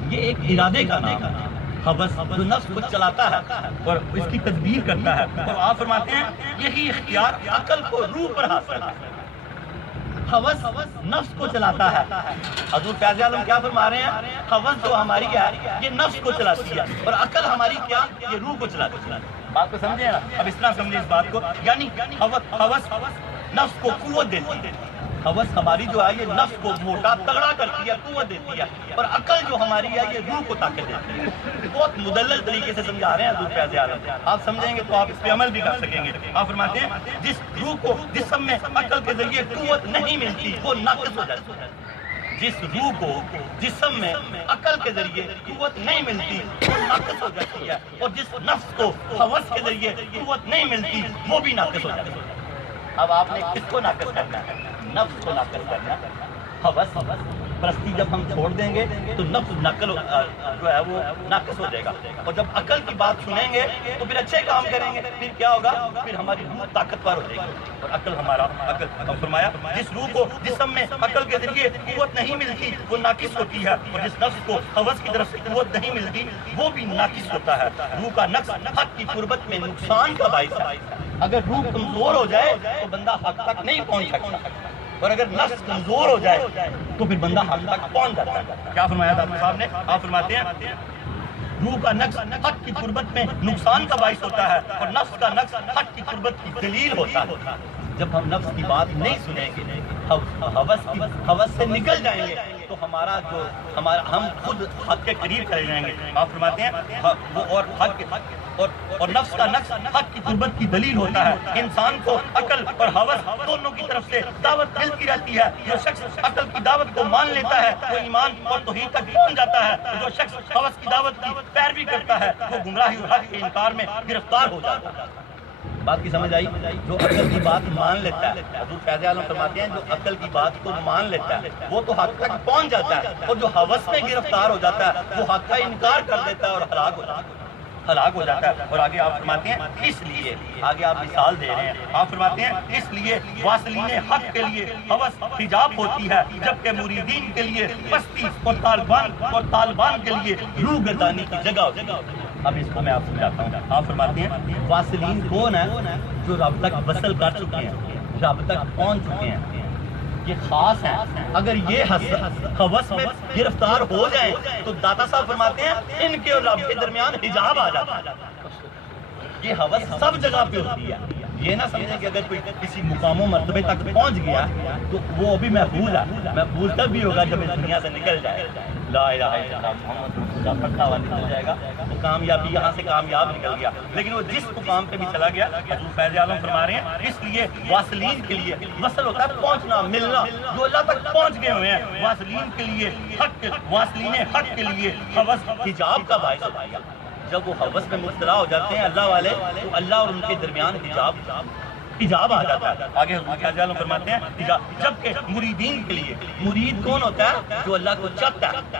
یہ ایک ارادے کا نام ہے، حوث جو نفس کو چلاتا ہے اور اس کی تدبیر کرتا ہے۔ اور آپ فرماتے ہیں یہی اختیار عقل کو روح پر حاصل ہے۔ حوث نفس کو چلاتا ہے۔ حضور فیض عالم کیا فرما رہے ہیں؟ حوث جو ہماری ہے یہ نفس کو چلاتی ہے، اور عقل ہماری کیا؟ یہ روح کو چلاتی ہے۔ بات کو سمجھے نا؟ اب اس طرح سمجھے اس بات کو، یعنی حوث نفس کو قوت دیتی ہے۔ حوث ہماری جو ہے یہ نفس کو موٹا تگڑا کرتی ہے، قوت دیتی ہے، اور عقل جو ہماری ہے یہ روح کو طاقت دیتی ہے۔ بہت مدلل طریقے سے سمجھا رہے ہیں حضور فیض عالم، آپ سمجھیں گے تو آپ اس پہ عمل بھی کر سکیں گے۔ آپ فرماتے ہیں جس روح کو جسم میں عقل کے ذریعے قوت نہیں ملتی وہ ناقص ہو جاتی ہے۔ جس روح کو جسم میں عقل کے ذریعے قوت نہیں ملتی وہ ناقص ہو جاتی ہے، اور جس نفس کو حوث کے ذریعے قوت نہیں ملتی وہ بھی ناقص ہو جاتی ہے۔ اب آپ نے کس کو ناقص کرنا ہے؟ نفس کو ناقص کرنا ہے۔ حوث پرستی جب ہم چھوڑ دیں گے تو نفس نقل جو ہے وہ ناقص ہو جائے گا، اور جب عقل کی بات سنیں گے تو پھر اچھے کام کریں گے، پھر کیا ہوگا؟ پھر ہماری روح طاقتور ہو جائے گی، اور عقل ہمارا عقل فرمایا جس روح کو جسم میں عقل کے ذریعے قوت نہیں ملتی وہ ناقص ہوتی ہے، اور جس نفس کو حوث کی طرف سے قوت نہیں ملتی وہ بھی ناقص ہوتا ہے۔ روح کا نقص حق کی قربت میں نقصان کا باعث ہے۔ اگر روح کمزور ہو جائے تو بندہ حق تک نہیں پہنچ سکتا، اور اگر نفس کمزور ہو جائے تو پھر بندہ حق تک پہنچ جاتا ہے۔ کیا فرمایا تھا صاحب نے؟ آپ فرماتے ہیں روح کا نقص حق کی قربت میں نقصان کا باعث ہوتا ہے، اور نفس کا نقص حق کی قربت کی دلیل ہوتا ہے۔ جب ہم نفس کی بات نہیں سنیں گے، حوث سے نکل جائیں گے تو ہم خود حق کے قریب چلے جائیں گے۔ آپ فرماتے ہیں وہ اور اور نفس کا نقص حق کی قربت کی دلیل ہوتا ہے. انسان کو عقل اور ہوس دونوں کی طرف سے دعوت ملتی رہتی ہے. جو شخص عقل کی دعوت کو مان لیتا ہے وہ ایمان اور توحید تک پہنچ جاتا ہے. جو شخص ہوس کی دعوت کی پیروی کرتا ہے وہ گمراہی اور حق کے انکار میں گرفتار ہو جاتا ہے. بات کی سمجھ آئی؟ جو عقل کی بات مان لیتا ہے، حضور فیض عالم فرماتے ہیں جو عقل کی بات کو مان لیتا ہے وہ تو حق تک پہنچ جاتا ہے، اور جو ہوس میں گرفتار ہو جاتا ہے وہ حق کا انکار کر دیتا ہے اور ہلاک ہو جاتا ہے. اور آگے آپ فرماتے ہیں اس لیے، آگے آپ مثال دے رہے ہیں، آپ فرماتے ہیں اس لیے واصلین حق کے لیے ہوس حجاب ہوتی ہے، جبکہ مریدین کے لیے پستی اور طالبان کے لیے روح گردانی کی جگہ ہوتی ہے. اب اس کو میں آپ سمجھاتا ہوں. آپ فرماتے ہیں واصلین کون ہے؟ جو رب تک وصل کر چکے ہیں، رب تک پہنچ چکے ہیں، یہ خاص ہیں. اگر یہ ہوس میں گرفتار ہو جائیں تو داتا صاحب فرماتے ہیں ان کے اور رب کے درمیان حجاب آ جاتا ہے. یہ ہوس سب جگہ پہ ہوتی ہے. یہ نہ سمجھیں کہ اگر کوئی کسی مقام و مرتبے تک پہنچ گیا تو وہ ابھی محفوظ ہے. محفوظ تب بھی ہوگا جب اس دنیا سے نکل جائے. لا الہ الا اللہ محمد رسول اللہ پکا ہوا نکل جائے گا، وہ کامیابی یہاں سے کامیاب نکل گیا. لیکن وہ جس مقام پہ بھی چلا گیا، حضور فیض عالم فرما رہے ہیں اس لیے واصلین کے لیے وصل ہوتا ہے پہنچنا، ملنا. جو اللہ تک پہنچ گئے ہوئے ہیں واصلین کے لیے واصلین حق کے لیے ہوس حجاب کا باعث ہوتا ہے. جب وہ ہوس میں مبتلا ہو جاتے ہیں اللہ والے تو اللہ اور ان کے درمیان حجاب آ جاتا ہے. آگے حضور فیض عالم فرماتے ہیں حجاب، جبکہ مریدین کے لیے، مرید کون ہوتا ہے؟ جو اللہ کو چاہتا ہے.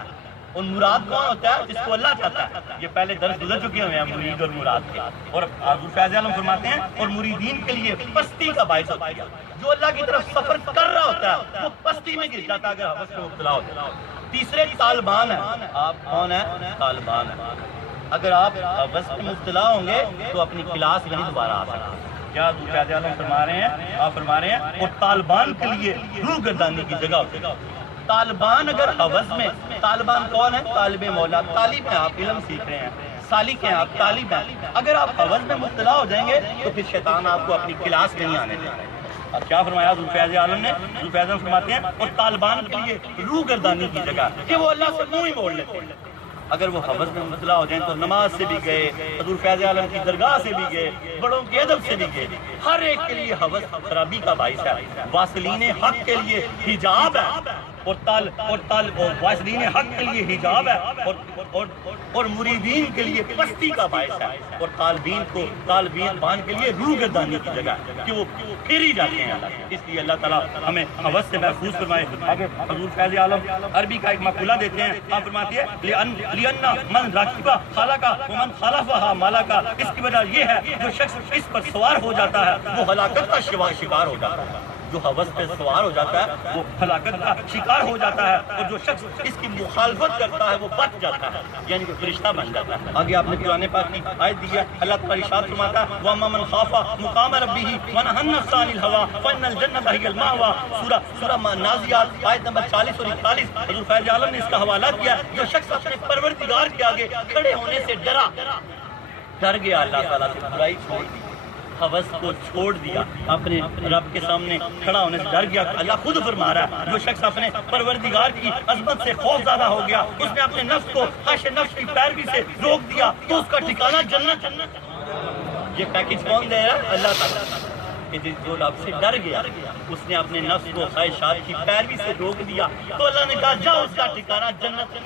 اور مراد کون ہوتا ہے؟ جس کو اللہ چاہتا ہے. یہ پہلے درس گزر چکے ہوئے ہیں مرید اور مراد کے. اور حضور فیض عالم فرماتے ہیں اور مریدین کے لیے پستی کا باعث ہوتا ہے. جو اللہ کی طرف سفر کر رہا ہوتا ہے وہ پستی میں گر جاتا ہے اگر ہوس میں مبتلا ہوتا ہے. تیسرے طالبان ہیں. آپ کون ہیں؟ طالبان ہیں. اگر آپ ہوس میں مبتلا ہوں گے تو اپنی کلاس میں نہیں دوبارہ آ سکتے. کیا حضور فیض عالم فرما رہے ہیں؟ آپ فرما رہے ہیں اور طالبان کے لیے روح گردانی کی جگہ ہوتی ہے. طالبان اگر ہوس میں، طالبان کون ہے؟ طالب مولا، طالب ہیں، آپ علم سیکھ رہے ہیں، سالک ہیں آپ، طالب ہیں. اگر آپ ہوس میں مبتلا ہو جائیں گے تو پھر شیطان آپ کو اپنی کلاس میں نہیں آنے دیں گے. اب کیا فرمایا حضور فیض عالم نے؟ حضور فیض عالم فرماتے ہیں اور طالبان کے لیے روح گردانی کی جگہ کہ وہ اللہ سے منہ ہی موڑ لیتے ہیں. اگر وہ ہوس میں مبتلا ہو جائیں تو نماز سے بھی گئے، حضور فیض عالم کی درگاہ سے بھی گئے، بڑوں کے ادب سے بھی گئے. ہر ایک کے لیے ہوس خرابی کا باعث ہے. واصلین حق کے لیے حجاب ہے اور واصلین حق کے لیے حجاب ہے اور مریدین کے لیے پستی کا باعث ہے. اور طالبین کے لیے روح گردانی کی جگہ کہ وہ پھر ہی جاتے ہیں. اس لیے اللہ تعالیٰ ہمیں ہوس سے محفوظ فرمائے. آگے حضور فیض عالم عربی کا ایک مقولہ دیتے ہیں. آپ فرماتے ہیں لِأَنَّ مَنْ رَكِبَ خَلَقَ وَمَنْ خَلَفَهَا مَلَكَ. اس کی وجہ یہ ہے جو شخص اس پر سوار ہو جاتا ہے وہ ہلاکت کا شکار ہو جاتا ہے. جو ہوس پہ سوار ہو جاتا ہے وہ ہلاکت کا شکار ہو جاتا ہے. اور جو شخص اس کی مخالفت کرتا ہے وہ بچ جاتا ہے، یعنی کہ فرشتہ بن جاتا ہے. آگے آپ نے قرآن پاک کی آیت دی ہے. اللہ تعالیٰ ارشاد فرماتا ہے وَأَمَّا مَنْ خَافَ مُقَامَ رَبِّهِ وَنَهَى النَّفْسَ عَنِ الْهَوَىٰ فَإِنَّ الْجَنَّةَ هِيَ الْمَأْوَىٰ. سورہ نازعات آیت نمبر 40 اور 41. حضور فیض عالم نے اس کا حوالہ دیا. جو شخص اپنے پروردگار کے آگے کھڑے ہونے سے ڈر گیا، اللہ تعالیٰ سے برائی چھوڑ دی، ہوس کو چھوڑ دیا، اپنے رب کے سامنے کھڑا ہونے سے ڈر گیا. اللہ خود فرما رہا ہے جو شخص اپنے پروردگار کی عظمت سے خوف زدہ ہو گیا، اس نے اپنے نفس کو خواہش نفس کی پیروی سے روک دیا تو اس کا ٹھکانہ جنت. یہ پیکج کون دے رہا ہے؟ اللہ تعالیٰ. جو رب سے ڈر گیا اس نے اپنے نفس کو خواہشات کی پیروی سے روک دیا تو اللہ نے کہا جاؤ اس کا ٹھکانہ جنت.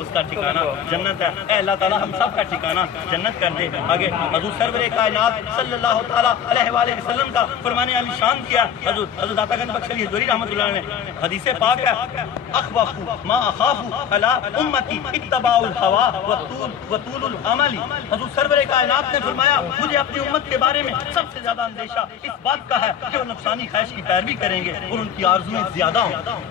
اس کا ٹھکانہ جنت ہے. اے اللہ تعالیٰ ہم سب کا ٹھکانہ جنت کر دے. آگے حضور سرور کائنات صلی اللہ تعالیٰ علیہ وآلہ وسلم کا فرمان علی شان کیا. حضرت عطا گنج بخش علی حضوری رحمۃ اللہ نے حدیث پاک ہے اخوف ما اخاف علی امتی اتباع الہوی وطول العمل. حضور سرور کائنات نے فرمایا مجھے اپنی امت کے بارے میں سب سے زیادہ اندیشہ اس بات کا ہے کہ وہ نفسانی خواہش کی پیروی کریں گے اور ان کی آرزویں زیادہ ہوں.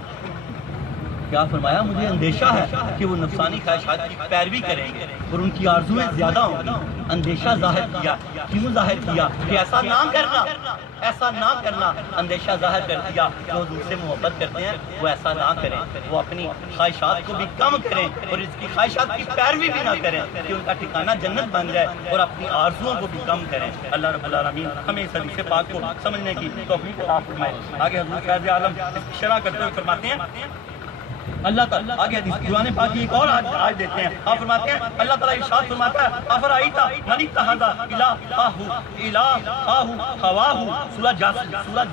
کیا فرمایا؟ مجھے اندیشہ ہے کہ وہ نفسانی خواہشات کی پیروی کریں گے اور ان کی آرزویں زیادہ ہوں گی. اندیشہ ظاہر کیا. کیوں ظاہر کیا؟ کہ ایسا نہ کرنا. اندیشہ ظاہر کر دیا جو حضور سے محبت کرتے ہیں وہ ایسا نہ کریں، وہ اپنی خواہشات کو بھی کم کریں اور اس کی خواہشات کی پیروی بھی نہ کریں کہ ان کا ٹھکانہ جنت بن جائے، اور اپنی آرزوؤں کو بھی کم کریں. اللہ رب العالمین ہمیں اس حدیث پاک کو سمجھنے کی توفیق عطا فرمائے. آگے حضور فیض عالم اس کی شرح کرتے ہوئے فرماتے ہیں اللہ تعالیٰ آگے حدیث قرآن پاک کی ایک اور آیت دیتے ہیں. آپ فرماتے ہیں اللہ تعالیٰ ارشاد فرماتا ہے افرائیت من اتخذ الہہ ہواہ. سورہ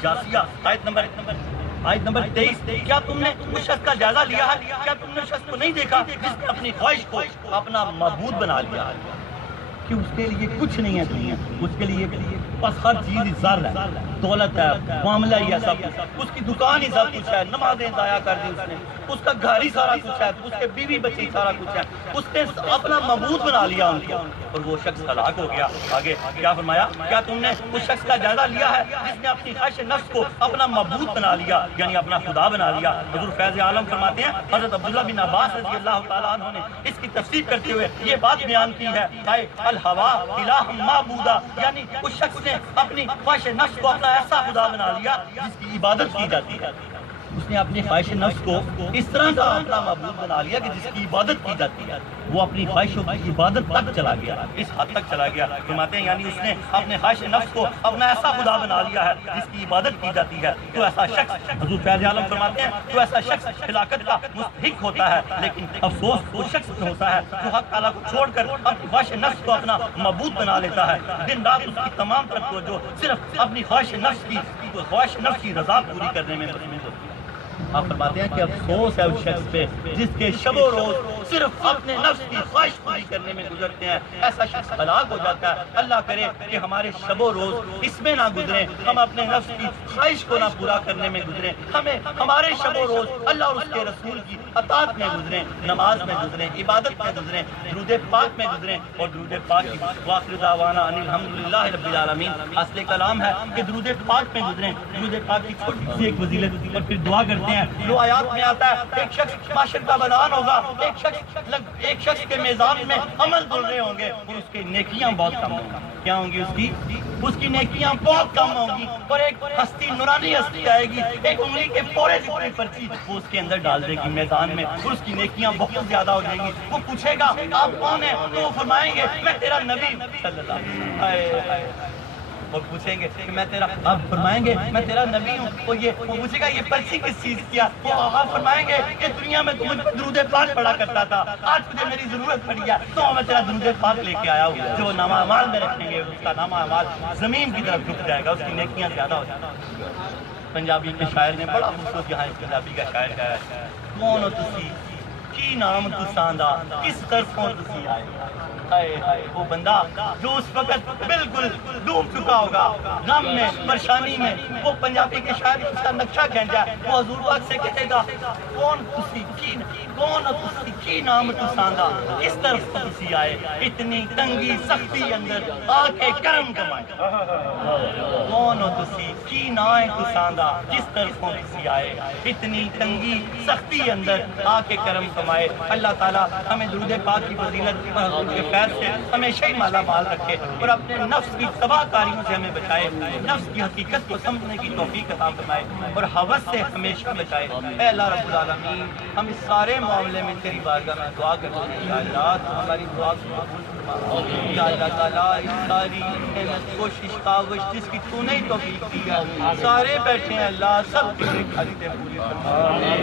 جاسیہ آیت نمبر 23. کیا تم نے اس شخص کا جائزہ لیا ہے؟ کیا تم نے اس شخص کو نہیں دیکھا جس نے اپنی خواہش کو اپنا معبود بنا لیا ہے؟ کہ اس کے لیے کچھ نہیں ہے دنیا، اس کے لیے بس ہر چیز زر ہے، دولت ہے، معاملہ ہی ہے، سب اس کی دکان ہی سب کچھ ہے، نمازیں ضائع کر دی اس نے، اس کا گھر ہی سارا کچھ ہے، اس کے بیوی بچے سارا کچھ ہے، اس نے اپنا معبود بنا لیا ان کو، اور وہ شخص ہلاک ہو گیا. آگے کیا فرمایا؟ کیا تم نے اس شخص کا جائزہ لیا ہے جس نے اپنی خواہش نفس کو اپنا معبود بنا لیا، یعنی اپنا خدا بنا لیا؟ حضور فیض عالم فرماتے ہیں حضرت عبداللہ بن عباس رضی اللہ تعالیٰ عنہ نے اس کی تفسیر کرتے ہوئے یہ بات بیان کی ہے الہوا الہ معبودا، یعنی اس شخص نے اپنی خواہش نفس کو اپنا ایسا خدا بنا لیا جس کی عبادت کی جاتی ہے. اس نے اپنی خواہش نفس کو اس طرح کا اپنا معبود بنا لیا کہ جس کی عبادت کی جاتی ہے. وہ اپنی خواہشوں کی عبادت تک چلا گیا، اس حد تک چلا گیا. فرماتے ہیں یعنی اس نے اپنے خواہش نفس کو اپنا ایسا خدا بنا لیا ہے جس کی عبادت کی جاتی ہے. تو ایسا شخص حضور فیض عالم فرماتے ہیں تو ایسا شخص ہلاکت کا مستحق ہوتا ہے. لیکن افسوس اس شخص پہ ہوتا ہے جو حق تعالیٰ کو چھوڑ کر اپنی خواہش نفس کو اپنا معبود بنا لیتا ہے. دن رات اس کی تمام تر توجہ صرف اپنی خواہش نفس کی رضا پوری کرنے میں مصروف ہوتی ہے. آپ فرماتے ہیں کہ افسوس ہے اس شخص پہ جس کے شب و روز صرف اپنے نفس کی خواہش پوری کرنے میں گزرتے ہیں. ایسا شخص ہلاک ہو جاتا ہے. اللہ کرے کہ ہمارے شب و روز اس میں نہ گزریں، ہم اپنے نفس کی خواہش کو نہ پورا کرنے میں گزریں، ہمیں ہمارے شب و روز اللہ اور اس کے رسول کی اطاعت میں گزریں، نماز میں گزریں، عبادت میں گزریں، درود پاک میں گزریں. اور درود پاک کی وآخر دعوانا ان الحمدللہ رب العالمین اصل کلام ہے کہ درود پاک میں گزریں. درود پاک کی چھوٹی سی ایک فضیلت اور پھر دعا کرتے ہیں. دو آیات میں آتا ہے ایک شخص معاشر کا بلان ہوگا، ایک شخص کے میزان میں عمل بول رہے ہوں گے اور اس کی نیکیاں بہت کم ہوں گی. کیا ہوں گی؟ اس کی نیکیاں بہت کم ہوں گی. اور ایک ہستی نورانی ہستی آئے گی، ایک انگلی کے پورے جتنی پرچی وہ اس کے اندر ڈال دے گی میزان میں، اور اس کی نیکیاں بہت زیادہ ہو جائیں گی. وہ پوچھے گا آپ کون ہیں؟ تو وہ فرمائیں گے میں تیرا نبی صلی اللہ علیہ وسلم. اور پوچھیں گے کہ میں تیرا، آپ فرمائیں گے میں تیرا نبی ہوں. وہ پوچھے گا یہ پرچی کس چیز کیا؟ وہ آپ فرمائیں گے کہ دنیا میں تو مجھ درود پاک پڑھا کرتا تھا، آج تجھے میری ضرورت پڑی ہے تو میں تیرا درود پاک لے کے آیا ہوں. جو نامہ اعمال میں رکھیں گے اس کا نامہ اعمال زمین کی طرف جھک جائے گا، اس کی نیکیاں زیادہ ہو جائیں گی. پنجابی کے شاعر نے بڑا خوبصورت یہاں ایک پنجابی کا شاعر کہا ہے کون ہو تسی کی نام تساں دا کس طرفوں تسی آئے. وہ بندہ جو اس وقت بالکل ڈوب چکا ہوگا غم میں، پریشانی میں، وہ پنجابی کے شاعر اس کا نقشہ کھینچا ہے. وہ حضور پاک سے کہے گا کون تسی کی نام تساندا کس طرف تسی آئے. اتنی تنگی سختی اندر آ کے کرم کمائے. کون ہو تسی کی نام تساندا کس طرف تسی آئے. اتنی تنگی سختی اندر آ کے کرم کمائے. اللہ تعالیٰ ہمیں درود پاک کی فضیلت اور حضور کے سے ہمیشہ ہی مالا مال رکھے اور اپنے نفس کی تباہ کاریوں سے ہمیں بچائے، نفس کی حقیقت کو سمجھنے کی توفیق عطا فرمائے اور ہوس سے ہمیشہ بچائے. اے اللہ رب العالمین ہم اس سارے معاملے میں تیری بارگاہ میں دعا کرتے ہیں یا اللہ تو ہماری دعا کو قبول فرما. یا اللہ تعالیٰ اس ساری محنت کوشش کاوش جس کی تو نے توفیق دی ہے سارے بیٹھے ہیں اللہ سب کی خریدیں پوری فرما.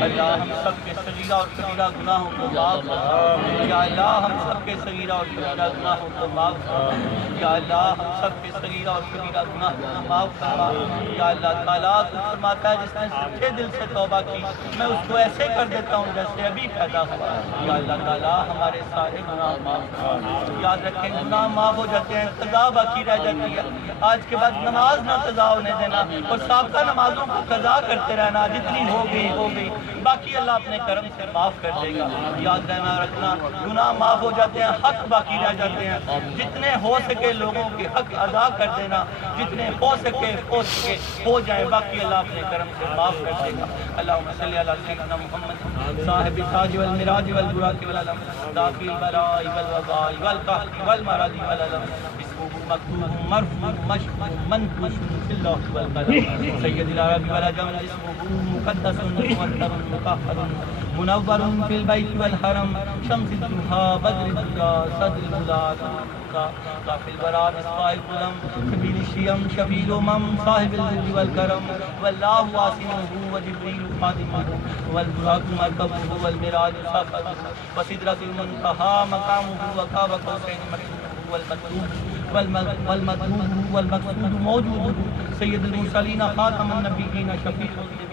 اللہ ہم سب کے صغیرہ اور کبیرہ گناہوں کو معاف فرما. یا اللہ ہم سب کے صغیرہ اور کبیرہ گناہوں کو معاف فرما. یا اللہ ہم سب کے صغیرہ اور کبیرہ گناہوں کو معاف فرما. یا اللہ تعالیٰ تو فرماتا ہے جس نے سچے دل سے توبہ کی میں اس کو ایسے کر دیتا ہوں جیسے ابھی پیدا ہوا. یا اللہ تعالیٰ ہمارے سارے گناہ معاف فرما. یاد رکھیں گناہ معاف ہو جاتے ہیں، قضا باقی رہ جاتی ہے. آج کے بعد نماز نہ قضا ہونے دینا اور سابقہ نمازوں کو قضا کرتے رہنا، جتنی ہو گئی باقی اللہ اپنے کرم سے معاف کر دے گا. یاد رکھنا گناہ معاف ہو جاتے ہیں، حق باقی رہ جاتے ہیں. جتنے ہو سکے لوگوں کے حق ادا کر دینا، جتنے ہو سکے ہو جائیں، باقی اللہ اپنے کرم سے معاف کر دے گا. اللہم صلی علی سیدنا محمد صاحب التاج والمراج والبراق والعلم داخل البلاء والوباء والقحط والمرض والالم. مكتوب مرفوع مشفوع منقوش في اللوح والقلم سيد العرب والعجم اسمه مقدس مؤثر مطهر منور في البيت والحرم شمس الضحى بدر الدجى صدر الهدى كافي البراء مصباح القلم كبير الشيم شفيع الامم صاحب الجد والكرم والله واسمه وجبريل خادمه والبراق مركبه والمراج صفته وسدرة المنتهى مقامه وقاب قوسين مكتوبه والمطلوب والمقصود موجود سيد المرسلين خاتم النبيين شفيع المذنبين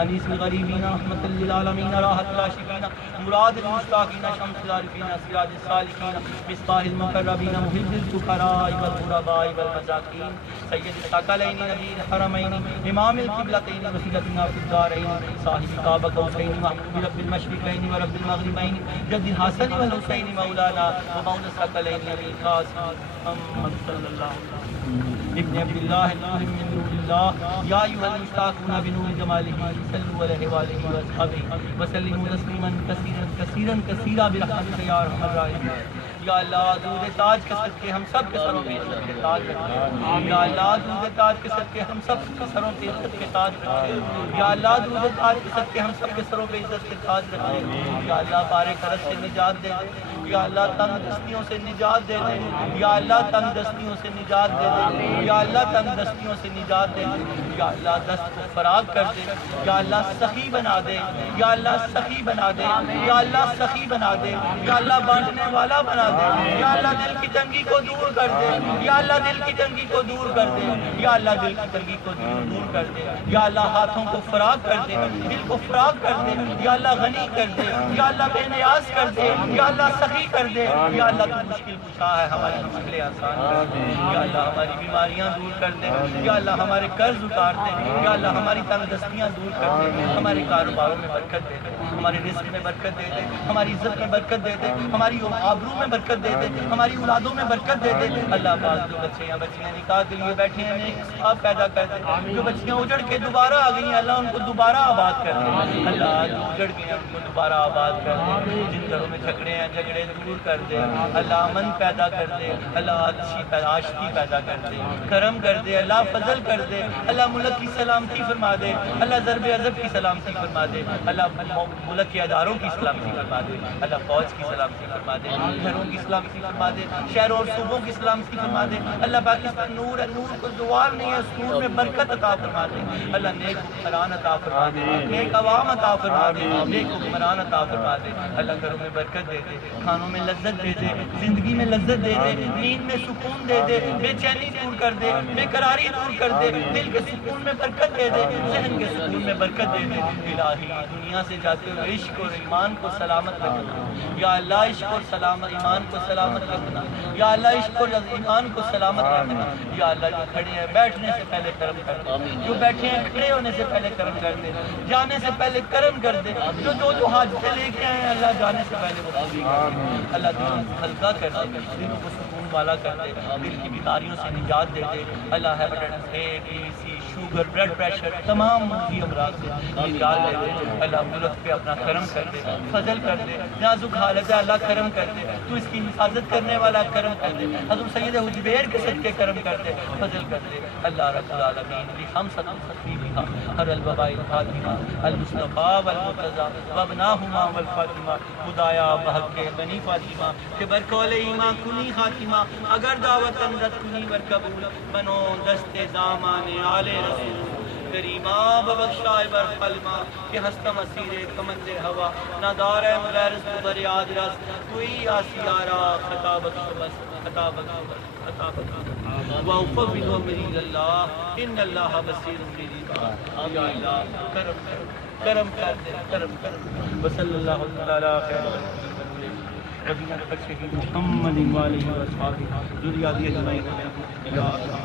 انیس الغریبین رحمت للعالمین راحت العاشقین مراد المشتاقین شمس العارفین سراج السالکین مصباح المقربین محب الفقراء والغرباء والمساکین سید الثقلین نبی الحرمین امام القبلتین وسیلتنا فی الدارین صاحب قاب قوسین محبوب رب المشرقین ورب المغربین جد الحسن والحسین مولانا ومولى الثقلین نبی القاسم محمد صلی اللہ علیہ وسلم ابن عبد الله النور من نور الله يا أيها المشتاقون بنور جماله صلوا عليه وآله وأصحابه وسلموا تسليما كثيرا كثيرا كثيرا برحمتك يا أرحم الراحمين یا اللہ درود تاج کے صدقے ہم سب کے سروں پہ عزت کے تاج رکھے یا اللہ درود تاج کے صدقے ہم سب کے سروں پہ عزت کے تاج رکھے یا اللہ درود تاج کے صدقے ہم سب کے سروں پہ عزت کے تاج رکھے یا اللہ بارے کرت سے نجات دے دے یا اللہ تنگ دستیوں سے نجات دے دے یا اللہ تنگ دستیوں سے نجات دے دے یا اللہ تنگ دستیوں سے نجات دے دے یا اللہ دست کو فراغ کر دے یا اللہ سخی بنا دے یا اللہ سخی بنا دے یا اللہ سخی بنا دے یا اللہ بانٹنے والا بنا دے یا اللہ دل کی تنگی کو دور کر دے یا اللہ دل کی تنگی کو دور کر دے یا اللہ دل کی تنگی کو دور کر دے یا اللہ ہاتھوں کو فراغ کر دے دل کو فراغ کر دے یا اللہ غنی کر دے یا اللہ بے نیاز کر دے یا اللہ سخی کر دے یا اللہ تو مشکل کشا ہے ہماری مشکلیں آسان کر دے یا اللہ ہماری بیماریاں دور کر دے یا اللہ ہمارے قرض اتار دے یا اللہ ہماری تنگ دستیاں دور کر دے ہمارے کاروباروں میں برکت دے دے ہمارے رزق میں برکت دے دے ہماری عزت میں برکت دے دے ہماری آبرو میں برکت دے دے ہماری اولادوں میں برکت دے دے اللہ پاک جو بچے یا بچیاں نکاح کے لیے بیٹھے ہیں نیک صاحب پیدا کر دے جو بچیاں اجڑ کے دوبارہ آ گئی ہیں اللہ ان کو دوبارہ آباد کر دے اللہ جو اجڑ گئے ہیں ان کو دوبارہ آباد کر دے جن گھروں میں جھگڑے ہیں جھگڑے دور کر دے اللہ امن پیدا کر دے اللہ اچھی عاشقی پیدا کر دے کرم کر دے اللہ فضل کر دے اللہ ملک کی سلامتی فرما دے اللہ ضرب عذب کی سلامتی فرما دے اللہ ملک کے اداروں کی سلامتی فرما دے اللہ فوج کی سلامتی فرما دے گھروں کی سلامتی فرما دے شہروں اور صوبوں کی سلامتی فرما دے اللہ پاکستان نور ہے نور کو زوال نہیں ہے اس نور میں برکت عطا فرما دے اللہ نیک حکمران عطا فرما دے نیک عوام عطا فرما دے نیک حکمران عطا فرما دے اللہ گھروں میں برکت دے دے کھانوں میں لذت دے دے زندگی میں لذت دے دے نیند میں سکون دے دے بے چینی دور کر دے بے قراری دور کر دے دل کے سکون میں برکت دے دے ذہن کے سکون میں برکت دے دے الہی دنیا سے جاتے ہوئے عشق اور ایمان کو سلامت رکھنا یا اللہ عشق اور سلامت ایمان کو سلامت رکھنا یا اللہ عشق اور ایمان کو سلامت رکھنا یا اللہ جو کھڑے ہیں بیٹھنے سے پہلے کرم کر دے جو بیٹھے ہیں کھڑے ہونے سے پہلے کرم کر دے جانے سے پہلے کرم کر دے جو حاجتیں لے کے آئے ہیں اللہ جانے سے پہلے وہ پوری کر دے اللہ دل کو ہلکا کر دے دل کو سکون والا کر دے دل کی بیماریوں سے نجات دے دے Allah hepatitis A B C sugar blood pressure تمام ملکی امراض سے نجات دے دے اللہ ملک پہ اپنا کرم کر دے فضل کر دے نازک حالت ہے اللہ کرم کر دے تو اس کی حفاظت کرنے والا کرم کر دے حضرت سید حجبیر کے صدقے کرم کر دے فضل کر دے اللہ رب العالمین ہم ستم سکریبہ ہر الوباء الفاتحہ المصطفیٰ والمرتضیٰ وابناہما والفاطمہ خدایا بحق کے بنی فاطمہ کہ برکول ایمان کنی خاتمہ اگر دعوت اندت کنی برکبول بنو دست دامان آل رسول کریمہ ببخشائے برخلمہ کہ ہستم اسیر کمند ہوا نادار مغیرس بریاد رس کوئی آسیارہ خطا بخش بس خطا بخش بس خطا بخش وَأُفَوِّضُ أَمْرِي إِلَى اللَّهِ إِنَّ اللَّهَ بَصِيرٌ بِالْعِبَادِ یا اللہ کرم کر کرم کر دے کرم کر وصلی اللہ تعالی خیر ربنا بخشہ محمد وآلہ وصحبہ ذریات اجمعین یا اللہ